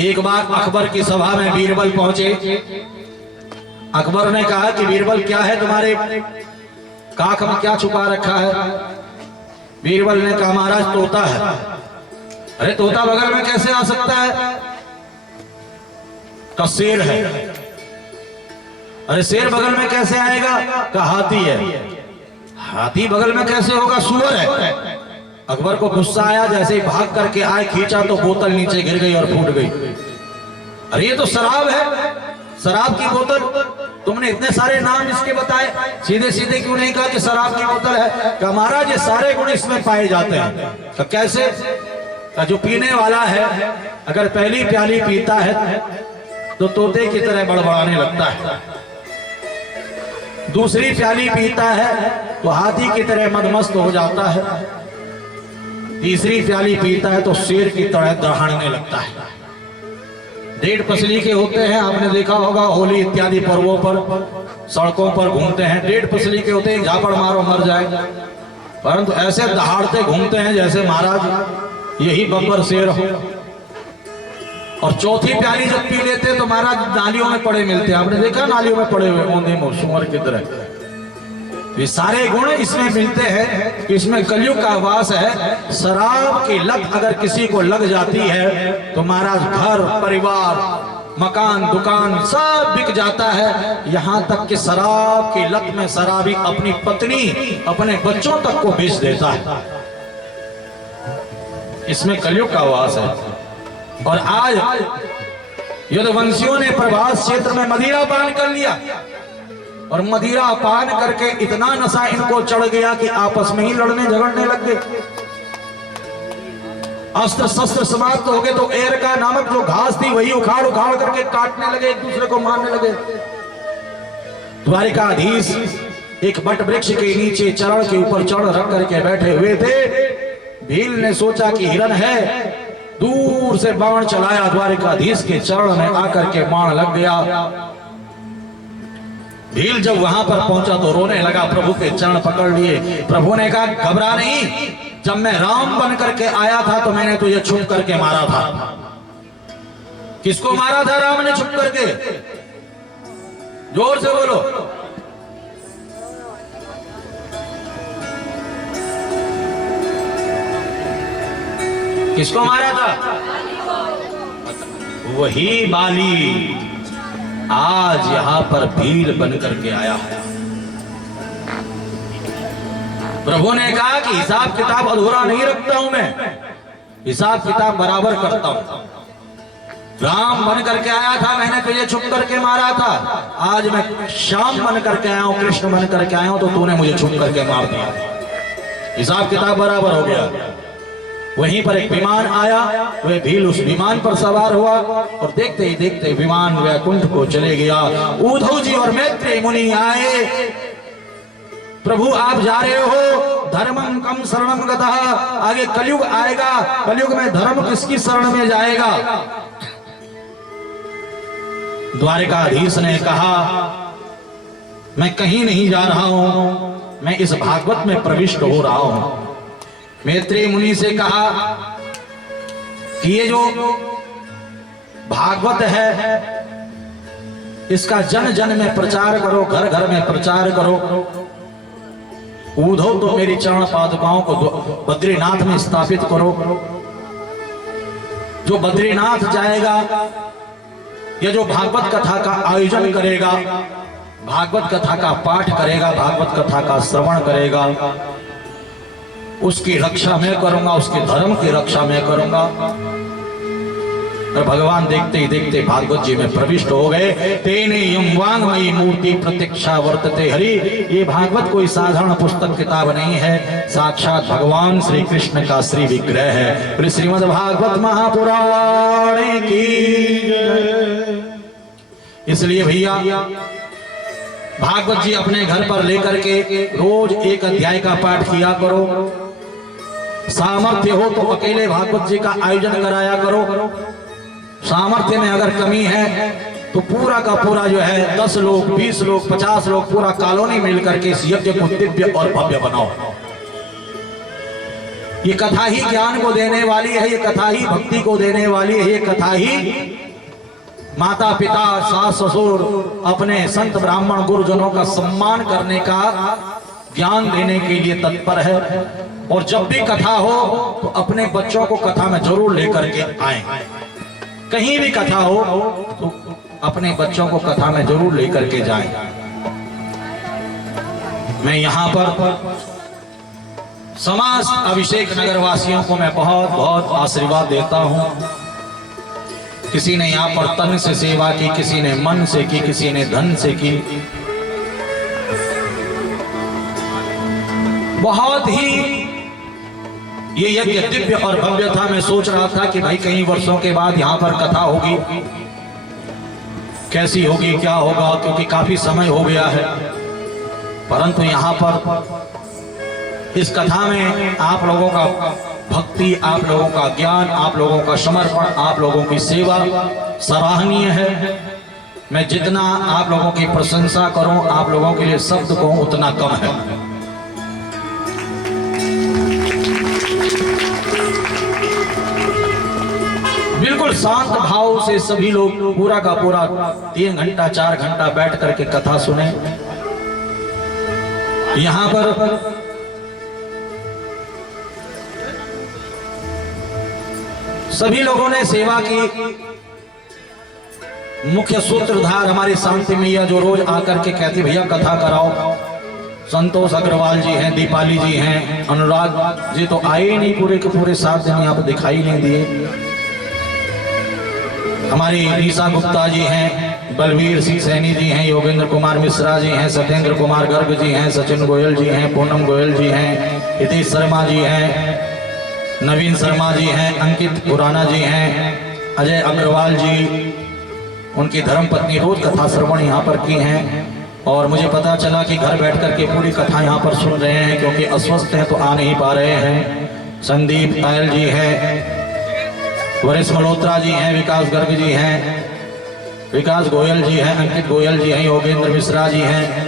एक बार अकबर की सभा में बीरबल पहुंचे। अकबर ने कहा कि बीरबल क्या है तुम्हारे काख में, क्या छुपा रखा है? बीरबल ने कहा महाराज तोता है। अरे तोता बगल में कैसे आ सकता है? का शेर है। अरे शेर बगल में कैसे आएगा? का हाथी है। हाथी बगल में कैसे होगा? सूअर है। अकबर को गुस्सा आया, जैसे ही भाग करके आए खींचा तो बोतल नीचे गिर गई और फूट गई। अरे ये तो शराब है, शराब की बोतल। तुमने इतने सारे नाम इसके बताए, सीधे सीधे क्यों नहीं कहा कि शराब की बोतल है? का महाराज ये सारे गुण इसमें पाए जाते हैं। तो कैसे? का जो पीने वाला है अगर पहली प्याली पीता है तो तोते की तरह बड़बड़ाने लगता है, दूसरी प्याली पीता है तो हाथी की तरह मदमस्त हो जाता है, तीसरी प्याली पीता है तो शेर की तरह दहाड़ने लगता है। 1.5 पसली के होते हैं, आपने देखा होगा होली इत्यादि पर्वों पर सड़कों पर घूमते हैं। 1.5 पसली के होते हैं, झापड़ मारो मर जाए, परंतु ऐसे दहाड़ते घूमते हैं जैसे महाराज यही बब्बर शेर हो। और चौथी प्याली जब पी लेते तो महाराज नालियों में पड़े मिलते हैं, आपने देखा नालियों में पड़े हुए औंधे मुंह सुअर की तरह। ये सारे गुण इसमें मिलते हैं। इसमें कलयुग का वास है। शराब की लत अगर किसी को लग जाती है तो महाराज घर परिवार मकान दुकान सब बिक जाता है। यहां तक कि शराब की लत में शराबी अपनी पत्नी अपने बच्चों तक को बेच देता है। इसमें कलयुग का वास है। और आज युद्धवंशियों ने प्रभास क्षेत्र में मदिरा पान कर लिया और मदिरा पान करके इतना नशा इनको चढ़ गया कि आपस में ही लड़ने झगड़ने लग गए। अस्त्र शस्त्र समाप्त हो गए तो एरका नामक जो घास थी वही उखाड़ उखाड़ करके काटने लगे, एक दूसरे को मारने लगे। द्वारिकाधीश एक बट वृक्ष के नीचे चरण के ऊपर चढ़ रख करके बैठे हुए थे। भील ने सोचा कि हिरण है, दूर से बाण चलाया, द्वारिकाधीश के चरण में आकर के बाण लग गया। भील जब वहां पर पहुंचा तो रोने लगा, प्रभु के चरण पकड़ लिए। प्रभु ने कहा घबरा नहीं, जब मैं राम बन करके आया था तो मैंने तुझे छुप करके मारा था। किसको मारा था राम ने छुप करके? जोर से बोलो। किसको मारा था? वही बाली आज यहां पर भील बन करके आया है। प्रभु ने कहा कि हिसाब किताब अधूरा नहीं रखता हूं मैं, हिसाब किताब बराबर करता हूं। राम बन करके आया था, मैंने तुझे छुप करके मारा था। आज मैं श्याम बन करके आया हूं, कृष्ण बन करके आया हूं, तो तूने मुझे छुप करके मार दिया। हिसाब किताब बराबर हो गया। वहीं पर एक विमान आया, वह भील उस विमान पर सवार हुआ और देखते ही देखते विमान वैकुंठ को चले गया। उद्धव जी और मैत्रेय मुनि आए, प्रभु आप जा रहे हो, धर्मम कम शरणम गतः, आगे कलयुग आएगा, कलयुग में धर्म किसकी शरण में जाएगा? द्वारिकाधीश ने कहा मैं कहीं नहीं जा रहा हूं, मैं इस भागवत में प्रविष्ट हो रहा हूं। मैत्री मुनि से कहा कि ये जो भागवत है इसका जन जन में प्रचार करो, घर घर में प्रचार करो। उद्धव तो मेरी चरण पादुकाओं को बद्रीनाथ में स्थापित करो। जो बद्रीनाथ जाएगा या जो भागवत कथा का आयोजन करेगा, भागवत कथा का पाठ करेगा, भागवत कथा का श्रवण करेगा, उसकी रक्षा मैं करूंगा, उसके धर्म की रक्षा मैं करूंगा। और भगवान देखते ही देखते भागवत जी में प्रविष्ट हो गए। तेने यम वांगमयी मूर्ति प्रत्यक्षा वर्तते हरि। ये भागवत कोई साधारण पुस्तक किताब नहीं है, साक्षात भगवान श्री कृष्ण का श्री विग्रह है। श्रीमद् भागवत महापुराण की। इसलिए भैया भागवत जी अपने घर पर लेकर के रोज एक अध्याय का पाठ किया करो। सामर्थ्य हो तो अकेले भागवत जी का आयोजन कराया करो। सामर्थ्य में अगर कमी है तो पूरा का पूरा जो है 10 लोग, 20 लोग, 50 लोग, पूरा कॉलोनी मिलकर के इस यज्ञ को दिव्य और भव्य बनाओ। ये कथा ही ज्ञान को देने वाली है, ये कथा ही भक्ति को देने वाली है, ये कथा ही माता पिता सास ससुर अपने संत ब्राह्मण गुरुजनों का सम्मान करने का ज्ञान देने के लिए तत्पर है। और जब भी कथा हो तो अपने बच्चों को कथा में जरूर लेकर के आए। कहीं भी कथा हो तो अपने बच्चों को कथा में जरूर लेकर के जाएं। मैं यहाँ पर समस्त अभिषेक नगर वासियों को मैं बहुत बहुत आशीर्वाद देता हूँ। किसी ने यहाँ पर तन से सेवा की, किसी ने मन से की, किसी ने धन से की। बहुत ही ये यज्ञ दिव्य और भव्य था। मैं सोच रहा था कि भाई कई वर्षों के बाद यहाँ पर कथा होगी, कैसी होगी, क्या होगा, क्योंकि काफी समय हो गया है। परंतु यहाँ पर इस कथा में आप लोगों का भक्ति, आप लोगों का ज्ञान, आप लोगों का समर्पण, आप लोगों की सेवा सराहनीय है। मैं जितना आप लोगों की प्रशंसा करूं, आप लोगों के लिए शब्द को उतना कम है। बिल्कुल शांत भाव से सभी लोग पूरा का पूरा 3 घंटा 4 घंटा बैठ करके कथा सुने। यहाँ पर सभी लोगों ने सेवा की। मुख्य सूत्रधार हमारी शांति मैया जो रोज आकर के कहती भैया कथा कराओ, संतोष अग्रवाल जी हैं, दीपाली जी हैं, अनुराग जी तो आए ही नहीं, पूरे के पूरे 7 दिन यहाँ पर दिखाई नहीं दिए। हमारी ईसा गुप्ता जी हैं, बलवीर सिंह सैनी जी हैं, योगेंद्र कुमार मिश्रा जी हैं, सत्येंद्र कुमार गर्ग जी हैं, सचिन गोयल जी हैं, पूनम गोयल जी हैं, हितेश शर्मा जी हैं, नवीन शर्मा जी हैं, अंकित खुराना जी हैं, अजय अग्रवाल जी, उनकी धर्मपत्नी रोज कथा श्रवण यहाँ पर की हैं। और मुझे पता चला कि घर बैठ कर के पूरी कथा यहाँ पर सुन रहे हैं, क्योंकि अस्वस्थ हैं तो आ नहीं पा रहे हैं। संदीप तायल जी हैं, वरिष्ठ मल्होत्रा जी हैं, विकास गर्ग जी हैं, विकास गोयल जी हैं, अंकित गोयल जी हैं, योगेंद्र मिश्रा जी हैं,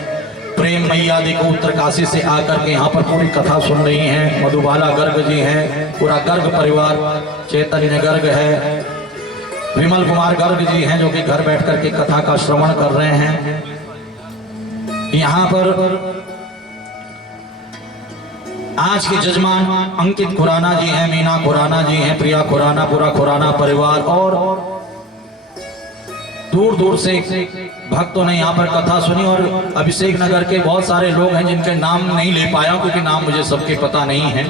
प्रेम मैया देखो उत्तरकाशी से आकर के यहाँ पर पूरी कथा सुन रही हैं, मधुबाला गर्ग जी हैं, पूरा गर्ग परिवार, चैतन्य गर्ग है, विमल कुमार गर्ग जी हैं जो कि घर बैठ कर के कथा का श्रवण कर रहे हैं। यहाँ पर आज के जजमान अंकित खुराना जी हैं, मीना खुराना जी हैं, प्रिया खुराना, पूरा खुराना परिवार और दूर दूर से भक्तों ने यहाँ पर कथा सुनी। और अभिषेक नगर के बहुत सारे लोग हैं जिनके नाम नहीं ले पाया, क्योंकि नाम मुझे सबके पता नहीं है।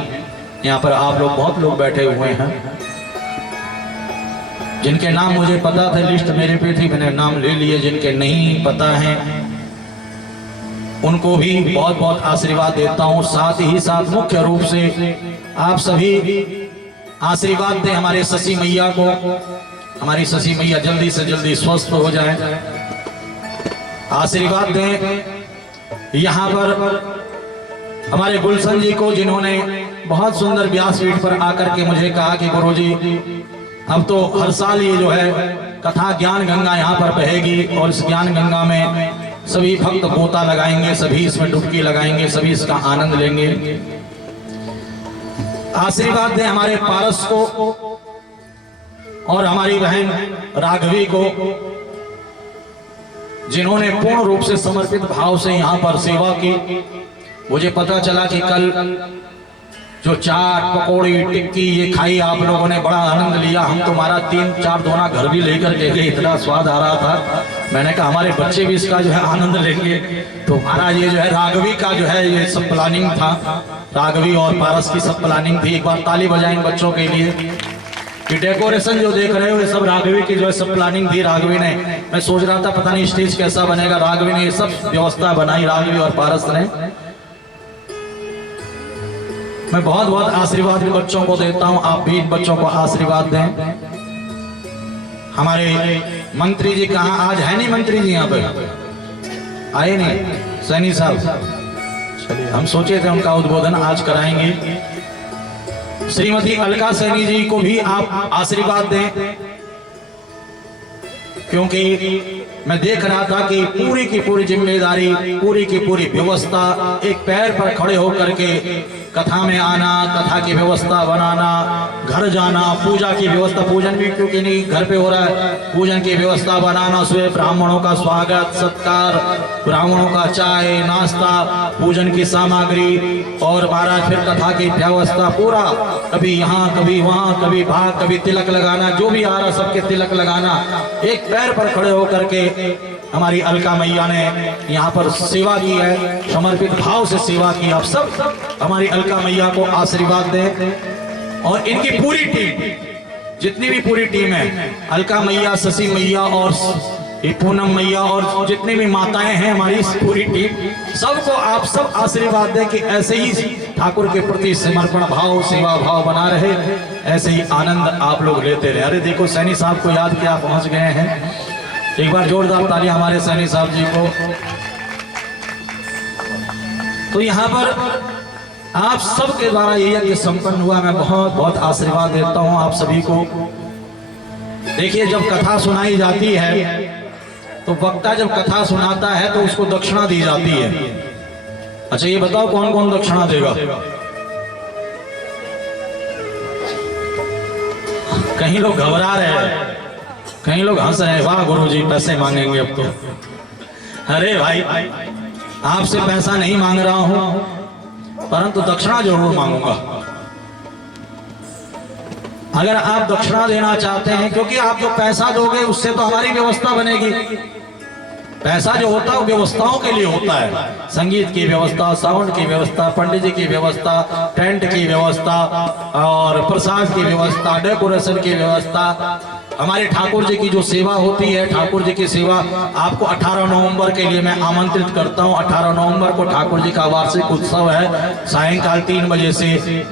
यहाँ पर आप लोग बहुत लोग बैठे हुए हैं जिनके नाम मुझे पता थे, लिस्ट मेरे पे थी, मैंने नाम ले लिए। जिनके नहीं पता है उनको भी बहुत बहुत आशीर्वाद देता हूँ। साथ ही साथ मुख्य रूप से आप सभी आशीर्वाद दें हमारे शशि मैया को, हमारी शशि मैया जल्दी से जल्दी स्वस्थ हो जाए, आशीर्वाद दें। यहाँ पर हमारे गुलशन जी को, जिन्होंने बहुत सुंदर व्यासपीठ पर आकर के मुझे कहा कि गुरुजी अब तो हर साल ये जो है कथा ज्ञान गंगा यहाँ पर बहेगी और इस ज्ञान गंगा में सभी भक्त गोता लगाएंगे, सभी इसमें डुबकी लगाएंगे, सभी इसका आनंद लेंगे। आशीर्वाद दें हमारे पारस को और हमारी बहन राघवी को, जिन्होंने पूर्ण रूप से समर्पित भाव से यहाँ पर सेवा की। मुझे पता चला कि कल जो चाट पकौड़ी टिक्की ये खाई आप लोगों ने, बड़ा आनंद लिया। हम तुम्हारा 3-4 दोना घर भी लेकर के गए, इतना स्वाद आ रहा था। मैंने कहा हमारे बच्चे भी इसका जो है आनंद लेंगे। तो हमारा ये जो है राघवी का जो है ये सब प्लानिंग था, राघवी और पारस की सब प्लानिंग थी। एक बार ताली बजाएं बच्चों के लिए। ये डेकोरेशन जो देख रहे हो ये सब राघवी की जो है सब प्लानिंग थी। राघवी ने, मैं सोच रहा था पता नहीं स्टेज कैसा बनेगा, राघवी ने ये सब व्यवस्था बनाई, राघवी और पारस ने। मैं बहुत बहुत आशीर्वाद इन बच्चों को देता हूं, आप भी इन बच्चों को आशीर्वाद दें। हमारे मंत्री जी कहाँ, आज है नहीं मंत्री जी यहाँ पे, आए नहीं, सैनी साहब। हम सोचे थे उनका उद्बोधन आज कराएंगे। श्रीमती अलका सैनी जी को भी आप आशीर्वाद दें, क्योंकि मैं देख रहा था कि पूरी की पूरी जिम्मेदारी, पूरी की पूरी व्यवस्था, एक पैर पर खड़े होकर के कथा में आना, कथा की व्यवस्था बनाना, घर जाना, पूजा की व्यवस्था, पूजन भी क्योंकि नहीं घर पे हो रहा है, पूजन की व्यवस्था बनाना, सुबह ब्राह्मणों का स्वागत सत्कार, ब्राह्मणों का चाय नाश्ता, पूजन की सामग्री, और महाराज फिर कथा की व्यवस्था, पूरा कभी यहाँ कभी वहाँ, कभी भाग, कभी तिलक लगाना, जो भी आ रहा सबके तिलक लगाना। एक पैर पर खड़े होकर के हमारी अलका मैया ने यहाँ पर सेवा की है, समर्पित भाव से सेवा की। आप सब हमारी अलका मैया को आशीर्वाद दें, और इनकी पूरी टीम, जितनी भी पूरी टीम है, अलका मैया, शशि मैया और पूनम मैया और जितनी भी माताएं हैं हमारी पूरी टीम, सबको आप सब आशीर्वाद दें कि ऐसे ही ठाकुर के प्रति समर्पण भाव, सेवा भाव बना रहे, ऐसे ही आनंद आप लोग लेते रहे। अरे देखो सैनी साहब को याद किया, पहुंच गए हैं। एक बार जोरदार ताली हमारे सैनी साहब जी को। तो यहाँ पर आप सबके द्वारा ये यज्ञ संपन्न हुआ, मैं बहुत बहुत आशीर्वाद देता हूँ आप सभी को। देखिए जब कथा सुनाई जाती है तो वक्ता जब कथा सुनाता है तो उसको दक्षिणा दी जाती है। अच्छा ये बताओ कौन कौन दक्षिणा देगा? कहीं लोग घबरा रहे हैं, कहीं लोग हंस रहे हैं, वाह गुरुजी पैसे मांगेंगे अब तो। अरे भाई आपसे पैसा नहीं मांग रहा हूं, परंतु दक्षिणा जरूर मांगूंगा। अगर आप दक्षिणा देना चाहते हैं, क्योंकि आप जो पैसा दोगे उससे तो हमारी व्यवस्था बनेगी। पैसा जो होता है वो व्यवस्थाओं के लिए होता है, संगीत की व्यवस्था, साउंड की व्यवस्था, पंडित जी की व्यवस्था, टेंट की व्यवस्था, और प्रसाद की व्यवस्था, डेकोरेशन की व्यवस्था। हमारे ठाकुर जी की जो सेवा होती है, ठाकुर जी की सेवा आपको 18 नवंबर के लिए मैं आमंत्रित करता हूं। 18 नवंबर को ठाकुर जी का वार्षिक उत्सव है। सायंकाल 3 बजे से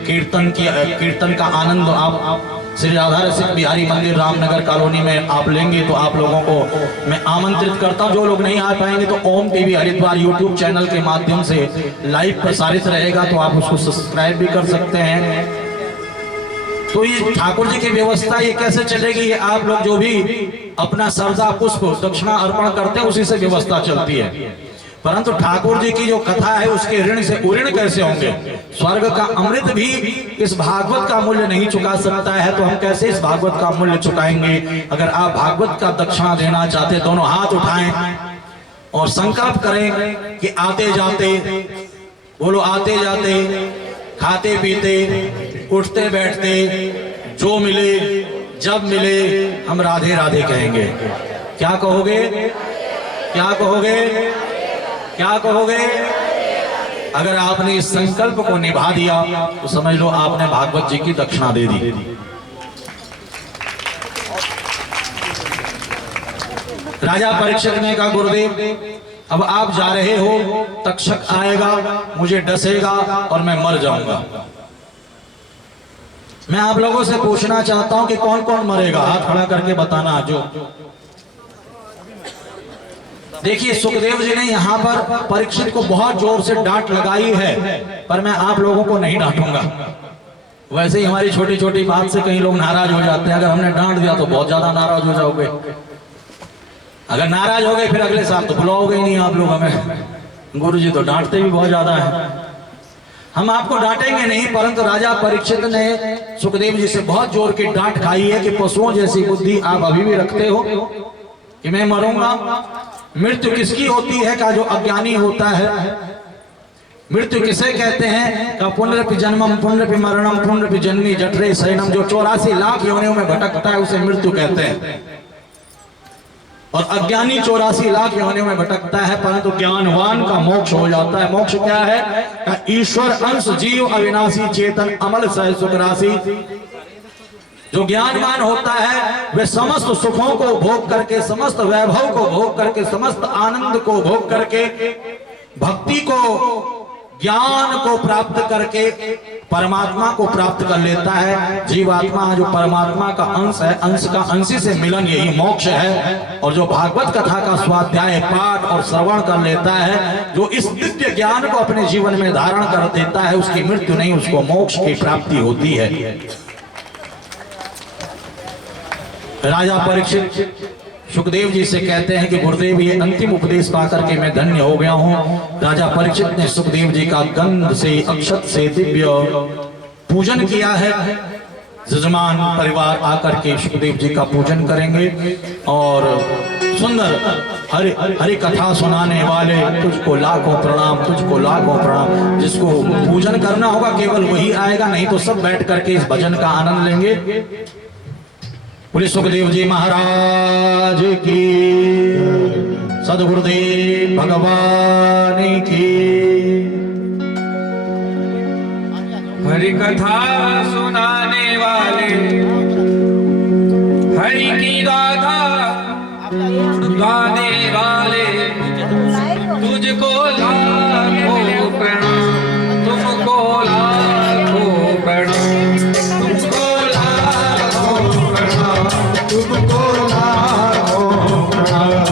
कीर्तन का आनंद आप श्री राधा रसिक बिहारी मंदिर रामनगर कॉलोनी में आप लेंगे। तो आप लोगों को मैं आमंत्रित करता हूं। जो लोग नहीं आ पाएंगे तो ओम टीवी हरिद्वार यूट्यूब चैनल के माध्यम से लाइव प्रसारित रहेगा, तो आप उसको सब्सक्राइब भी कर सकते हैं। तो ये ठाकुर जी की व्यवस्था ये कैसे चलेगी? ये आप लोग जो भी अपना श्रद्धा पुष्प दक्षिणा अर्पण करते हैं उसी से व्यवस्था चलती है। परंतु ठाकुर जी की जो कथा है उसके ऋण से उऋण कैसे होंगे? स्वर्ग का अमृत भी इस भागवत का मूल्य नहीं चुका सकता है, तो हम कैसे इस भागवत का मूल्य चुकाएंगे? अगर आप भागवत का दक्षिणा देना चाहते दोनों हाथ उठाएं और संकल्प करें कि आते जाते, बोलो आते जाते, खाते पीते, उठते बैठते, जो मिले जब मिले हम राधे राधे कहेंगे। क्या कहोगे? क्या कहोगे? क्या कहोगे? अगर आपने इस संकल्प को निभा दिया तो समझ लो आपने भागवत जी की दक्षिणा दे दी। राजा परीक्षित ने कहा गुरुदेव अब आप जा रहे हो, तक्षक आएगा, मुझे डसेगा और मैं मर जाऊंगा। मैं आप लोगों से पूछना चाहता हूं कि कौन कौन मरेगा? हाथ खड़ा करके बताना। जो देखिए सुखदेव जी ने यहाँ पर परीक्षित को बहुत जोर से डांट लगाई है, पर मैं आप लोगों को नहीं डांटूंगा। वैसे ही हमारी छोटी छोटी बात से कई लोग नाराज हो जाते हैं। अगर हमने डांट दिया तो बहुत ज्यादा नाराज हो जाओगे। अगर नाराज हो गए फिर अगले साल तो बुलाओगे ही नहीं आप लोग हमें। गुरु जी तो डांटते भी बहुत ज्यादा है। हम आपको डांटेंगे नहीं, परंतु राजा परीक्षित ने सुखदेव जी से बहुत जोर की डांट खाई है कि पशुओं जैसी बुद्धि आप अभी भी रखते हो कि मैं मरूंगा। मृत्यु किसकी होती है का जो अज्ञानी होता है। मृत्यु किसे कहते हैं का पुनरपि जन्मम पुनरपि मरणम पुनरपि जन्मी जठरे शयनम, जो 84 लाख योनियों में भटकता है उसे मृत्यु कहते हैं। और अज्ञानी 84 लाख योनियों में भटकता है, परंतु ज्ञानवान का मोक्ष हो जाता है। मोक्ष क्या है का ईश्वर अंश जीव अविनाशी चेतन अमल सह सुख राशि। जो ज्ञानवान होता है वे समस्त सुखों को भोग करके, समस्त वैभव को भोग करके, समस्त आनंद को भोग करके, भक्ति को ज्ञान को प्राप्त करके परमात्मा को प्राप्त कर लेता है। जीवात्मा जो परमात्मा का अंश है, अंश का अंशी से मिलन यही मोक्ष है। और जो भागवत कथा का स्वाध्याय पाठ और श्रवण कर लेता है, जो इस दिव्य ज्ञान को अपने जीवन में धारण कर देता है, उसकी मृत्यु नहीं, उसको मोक्ष की प्राप्ति होती है। राजा परीक्षित सुखदेव जी से कहते हैं कि गुरुदेव ये अंतिम उपदेश पाकर के मैं धन्य हो गया हूँ। राजा परीक्षित ने सुखदेव जी का गंध से अक्षत से दिव्य पूजन किया है। जजमान परिवार आकर के सुखदेव जी का पूजन करेंगे और सुंदर हरि कथा सुनाने वाले तुझको लाखों प्रणाम, तुझको लाखों प्रणाम। जिसको पूजन करना होगा केवल वही आएगा, नहीं तो सब बैठ करके इस भजन का आनंद लेंगे। बोले सुखदेव जी महाराज की, सदगुरुदेव भगवान की। हरि कथा सुनाने वाले, हरि की गाथा गाने वाले, तुझको लाखों प्रणाम, तुमको लाखों प्रणाम, तुमको लाखों प्रणाम, तुमको लाखों प्रणाम,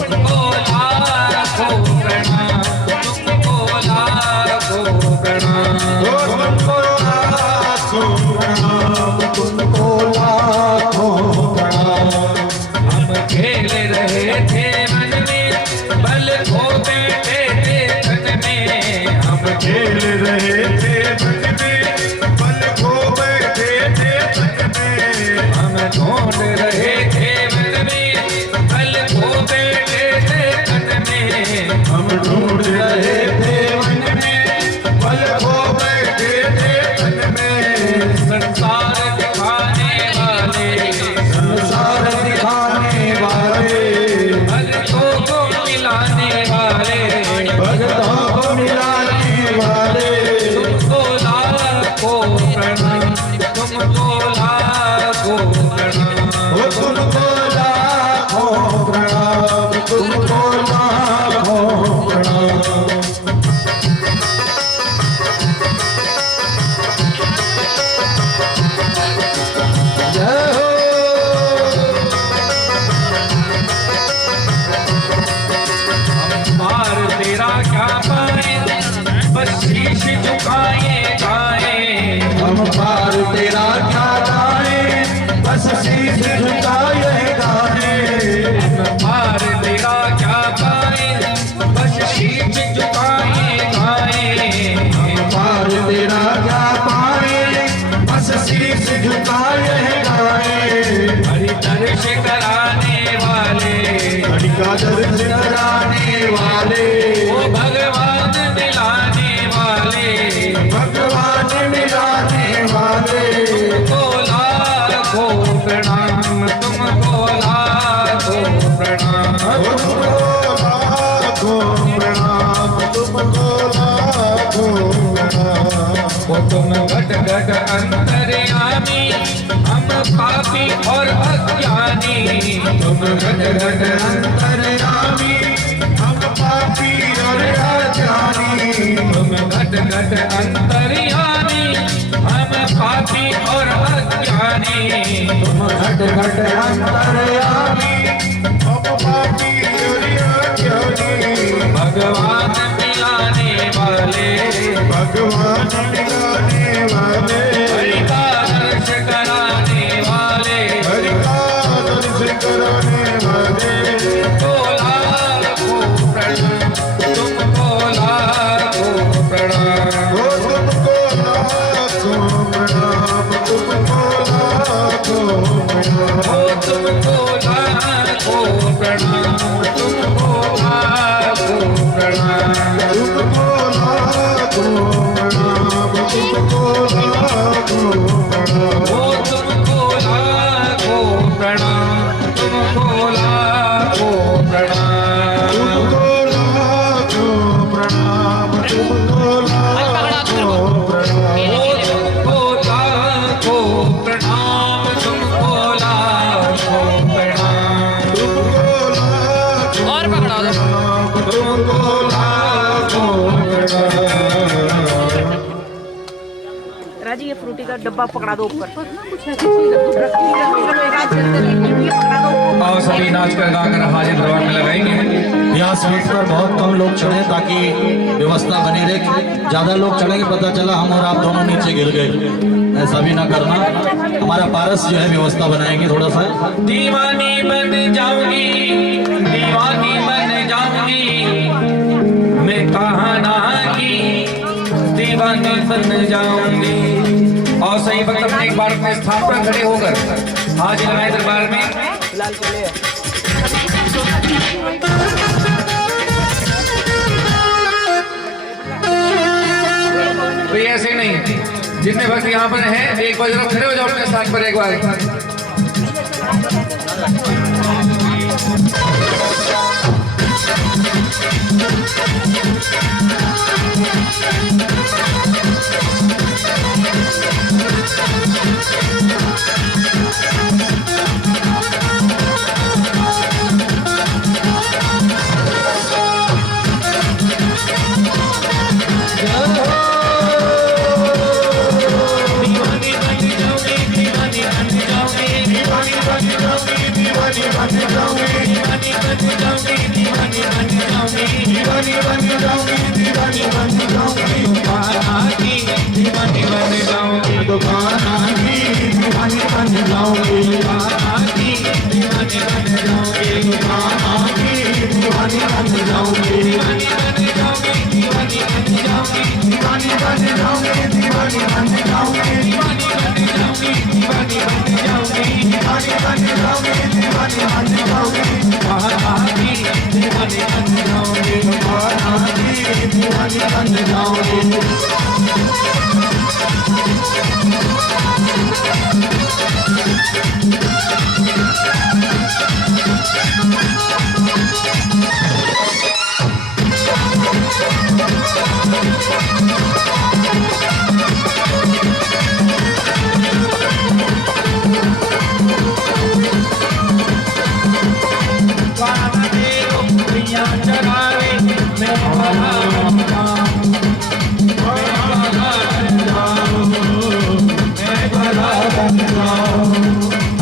तुमको लाखों प्रणाम, तुमको लाखों प्रणाम, तुमको लाखों प्रणाम, तुमको लाखों प्रणाम। हम खेल रहे थे मन में, बल खो बैठे थे तन में। हम खेल रहे थे मन में, बल खो बैठे थे तन में। हम ढूंढ रहे थे मन में, बल खो बैठे थे तन में। हम ढूंढ रहे थे मन में, बल खो बैठे थे तन में। संसार दिखाने वाले, संसार दिखाने वाले, भक्तों को मिलाने वाले, भक्तों को मिलाने वाले। तुमको लाखों प्रणाम, तुमको लाखों प्रणाम, तुमको लाखों प्रणाम, तुमको लाखों प्रणाम। जय हो। पार तेरा क्या पाए, बस शीश झुकाए गाए। हम पार तेरा क्या गाए, बस शीश झुकाए गाए। हम पार तेरा क्या पाए, बस शीश झुकाए गाए। हम पार तेरा क्या पाए, बस शीश झुकाए गाए। हरि दर्श कराने वाले, हरि का दर्श कराने वाले, ओ भगवान मिलाने वाले, भगवान मिलाने वाले। तुमको लाखों प्रणाम, तुमको लाखों प्रणाम, तुमको लाखों प्रणाम, तुमको लाखों प्रणाम। वो तुम घट घट अंतर्यामी, हम पापी और अज्ञानी। तुम घट घट अंतर्यामी, हम पापी और अज्ञानी। तुम घट घट अंतर्यामी, हम पापी और अज्ञानी। तुम घट घट अंतर्यामी, हम पापी और अज्ञानी। भगवान मिलाने वाले, भगवान मिलाने वाले, हरि का दर्श कराने वाले, हरि का दर्श कराने वाले। तुमको लाखों प्रणाम, तुमको लाखों प्रणाम, तुमको तुमको लाखों प्रणाम, तुमको लाखों प्रणाम, तुमको लाखों प्रणाम, तुमको लाखों प्रणाम, ओ तुमको लाखों प्रणाम, तुमको लाखों प्रणाम, तुमको लाखों प्रणाम, तुमको लाखों प्रणाम, ओ तुमको लाखों प्रणाम, तुमको लाखों प्रणाम, तुमको लाखों और पकड़ा दो। प्रणाम, तुमको लाखों प्रणाम। राजी ये फ्रूटी का डब्बा पकड़ा दो ऊपर। आओ सभी नाच कर गाकर हाजिर दरबार में लगाएंगे। यहाँ सीट पर बहुत कम लोग चढ़े ताकि व्यवस्था बनी रहे। ज्यादा लोग चढ़ेंगे पता चला हम और आप दोनों नीचे गिर गए, ऐसा भी ना करना। हमारा पारस जो है व्यवस्था बनाएंगे थोड़ा सा। दीवानी बन जाऊंगी, दीवानी बन जाऊंगी, मैं कहाना की दीवानी बन जाऊंगी। और सही वक्त अपने एक बार अपने स्थान पर खड़े होकर हाजिर लगाए दरबार में। कोई ऐसे नहीं, जितने भक्त यहाँ पर हैं एक बार जरा खड़े हो जाओ अपने स्थान पर एक बार। दीवानी बन जाऊंगी, दीवानी बन जाऊंगी, दीवानी बन जाऊंगी, दीवानी बन जाऊंगी, दीवानी बन जाऊंगी, दीवानी बन जाऊंगी, दीवानी बन जाऊंगी, दीवानी बन जाऊंगी, दुकाना की दीवानी बन जाऊंगी, दुकाना की दीवानी बन जाऊंगी, दुकाना की दीवानी बन जाऊंगी, दुकाना की दीवानी बन जाऊंगी, दीवानी बन जाऊंगी, दीवानी बन जाऊंगी, दीवानी बन जाऊंगी, दीवानी बन जाऊंगी, दीवानी बन जाऊंगी, दीवानी बन जाऊंगी, दीवानी बन जाऊंगी, दीवानी बन जाऊंगी, दुकाना की दीवानी बन जाऊंगी, दुकाना की दीवानी बन जाऊंगी। गाना दे रो दुनिया चरावे, मैं भला बन जाऊं, मैं भला बन जाऊं, मैं भला बन जाऊं।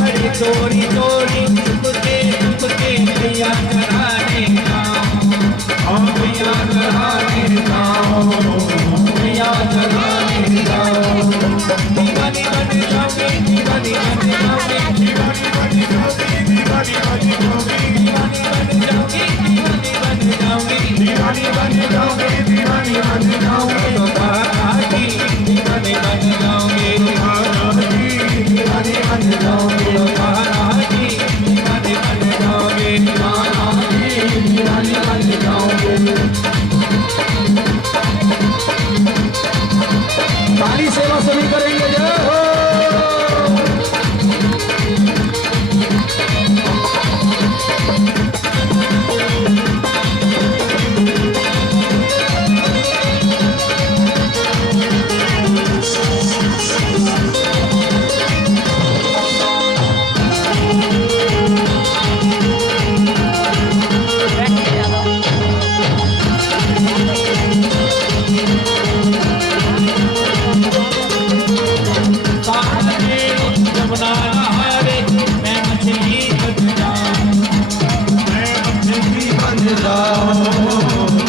अरे चोरी चोरी चुपके चुपके भैया चराने जाऊं, भैया चराने जाऊं, भैया चराने जाऊं। दीवानी बन जाऊंगी, दीवानी बन जाऊंगी, दीवानी बन जाऊंगी, दीवानी बन जाऊंगी, दीवानी बन जाऊंगी, दीवानी बन जाऊंगी, दीवानी बन जाऊंगी, दीवानी बन जाऊंगी, दुकाना की दीवानी बन जाऊंगी, दुकाना की दीवानी बन जाऊंगी, दुकाना की दीवानी बन जाऊंगी, दुकाना की दीवानी बन जाऊंगी। ताली सेवा सभी करेंगे, जय हो। जमुना नहारे मैं मछली बन जाऊं, मैं मछली बन जाऊं,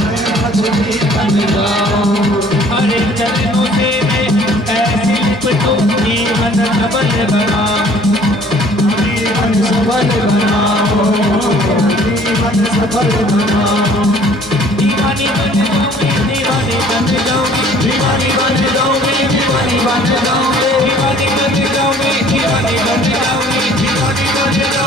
मैं मछली बन जाऊं, हरे चरणों से मैं ऐसी लिपटूं, जीवन सबल बनाऊं, जीवन सफल बनाओ, जीवन सफल बनाओ। दीवानी बन जाऊंगी, दीवानी बन जाऊंगी, दीवानी बन जाऊंगी, दीवानी बन जाऊंगी, दीवानी बन जाऊंगी, दीवानी बन जाऊंगी, दीवानी बन जाऊंगी,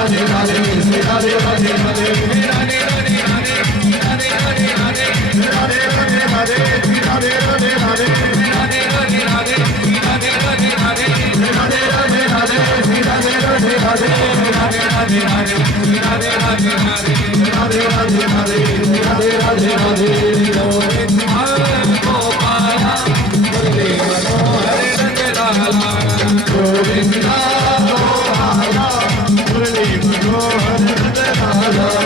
राधे राधे श्री राधे राधे राधे राधे राधे राधे राधे राधे राधे राधे राधे राधे श्री राधे राधे राधे राधे राधे राधे राधे राधे राधे राधे राधे राधे श्री राधे राधे राधे राधे राधे राधे राधे राधे राधे राधे राधे राधे राधे राधे राधे गोपाला मुरली मनोहर नंदलाला गोविंदा गोपाला मुरली मनोहर नंदलाला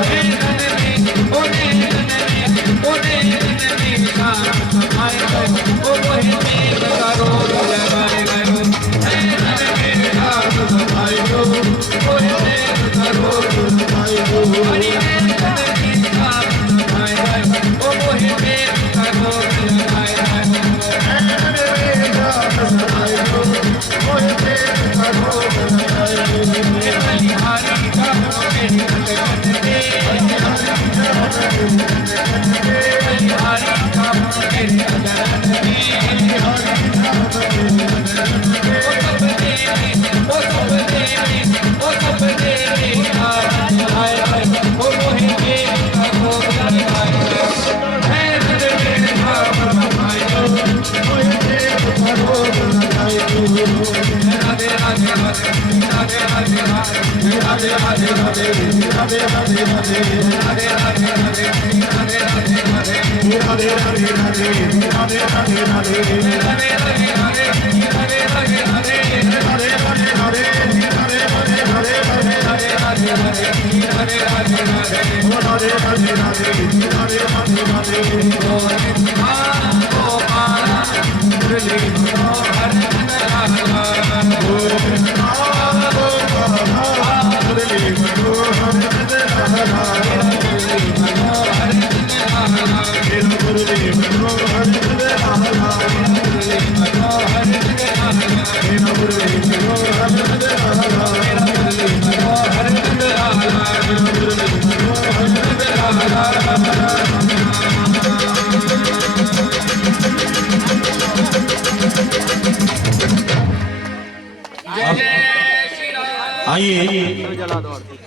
आइए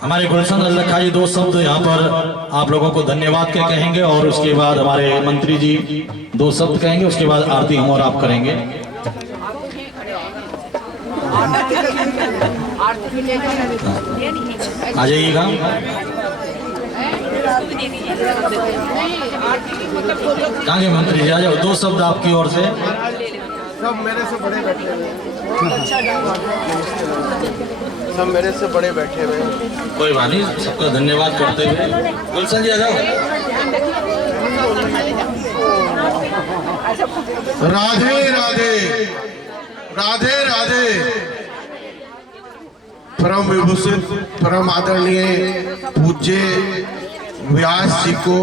हमारे गुलशन अल्लखा जी दो शब्द यहाँ पर आप लोगों को धन्यवाद के कहेंगे और उसके बाद हमारे मंत्री जी दो शब्द कहेंगे, उसके बाद आरती हम और आप करेंगे। आ जाइएगा। कहाँ गए मंत्री जी? आ जाओ, दो शब्द आपकी ओर से। सब मेरे से बड़े बैठे हुए सब मेरे से बड़े बैठे हुए हैं। कोई बात नहीं, सबका धन्यवाद करते हुए गुलशन जी आ जाओ। राधे राधे राधे राधे। परम विभूषित परम आदरणीय पूज्य व्यास जी को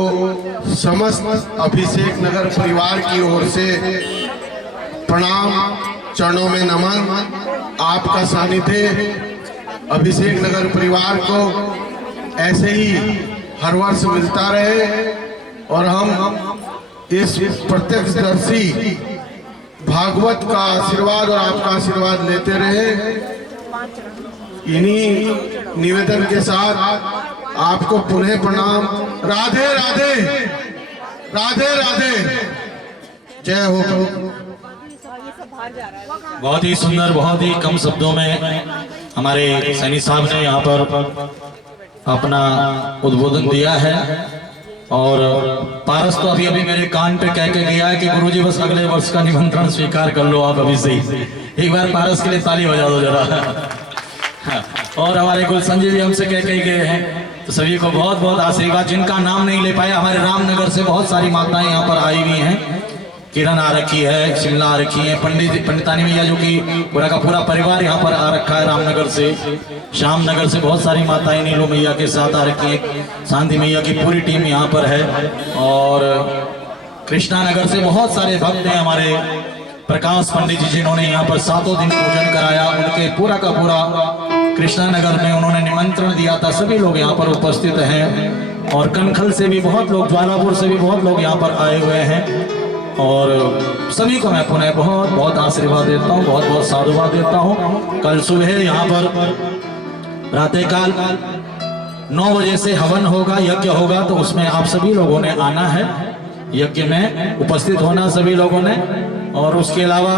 समस्त अभिषेक नगर परिवार की ओर से प्रणाम, चरणों में नमन। आपका सानिध्य अभिषेक नगर परिवार को ऐसे ही हर वर्ष मिलता रहे और हम इस प्रत्यक्षदर्शी भागवत का आशीर्वाद और आपका आशीर्वाद लेते रहे। इन्हीं निवेदन के साथ आपको पुनः प्रणाम। राधे राधे राधे राधे। जय हो। बहुत ही सुंदर, बहुत ही कम शब्दों में हमारे सैनी साहब ने यहाँ पर अपना उद्बोधन दिया है और पारस तो अभी अभी मेरे कान पे कह के गया है कि गुरुजी बस अगले वर्ष का निमंत्रण स्वीकार कर लो आप अभी से ही। एक बार पारस के लिए ताली बजा दो जरा। और हमारे गुलशन जी भी हमसे कह के गए हैं, तो सभी को बहुत बहुत आशीर्वाद। जिनका नाम नहीं ले पाया, हमारे रामनगर से बहुत सारी माताएं यहाँ पर आई हुई हैं। किरण आ रखी है, शिमला आ रखी है, पंडितानी मैया जो कि पूरा का पूरा परिवार यहाँ पर आ रखा है रामनगर से। श्यामनगर से बहुत सारी माताएं नीलू मैया के साथ आ रखी है। शांति मैया की पूरी टीम यहाँ पर है। और कृष्णा नगर से बहुत सारे भक्त हैं हमारे प्रकाश पंडित जी, जिन्होंने यहाँ पर 7 दिन पूजन कराया। उनके पूरा का पूरा कृष्णा नगर में उन्होंने निमंत्रण दिया था। सभी लोग यहाँ पर उपस्थित हैं और कनखल से भी बहुत लोग, ज्वालापुर से भी बहुत लोग यहाँ पर आए हुए हैं। और सभी को मैं पुनः बहुत बहुत आशीर्वाद देता हूँ, बहुत बहुत साधुवाद देता हूँ। कल सुबह यहाँ पर प्रातःकाल 9 बजे से हवन होगा, यज्ञ होगा, तो उसमें आप सभी लोगों ने आना है, यज्ञ में उपस्थित होना सभी लोगों ने। और उसके अलावा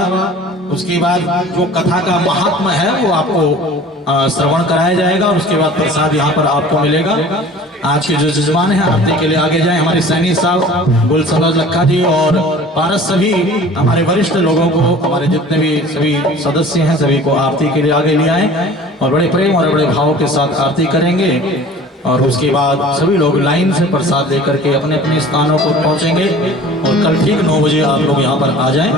उसके बाद जो कथा का महात्मा है वो आपको श्रवण कराया जाएगा और उसके बाद प्रसाद यहाँ पर आपको मिलेगा। आज के जो जजमान हैं आरती के लिए आगे जाएं, हमारे सैनी साहब, गुल सरोज लखा जी और पारस सभी हमारे वरिष्ठ लोगों को, हमारे जितने भी सभी सदस्य हैं सभी को आरती के लिए आगे ले आए और बड़े प्रेम और बड़े भाव के साथ आरती करेंगे। और उसके बाद सभी लोग लाइन से प्रसाद लेकर के अपने अपने स्थानों पर पहुंचेंगे और कल ठीक 9 बजे आप लोग यहाँ पर आ जाएं।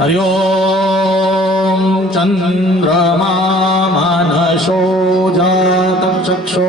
हरिओम चंद्रमा मनसो जातं चक्षो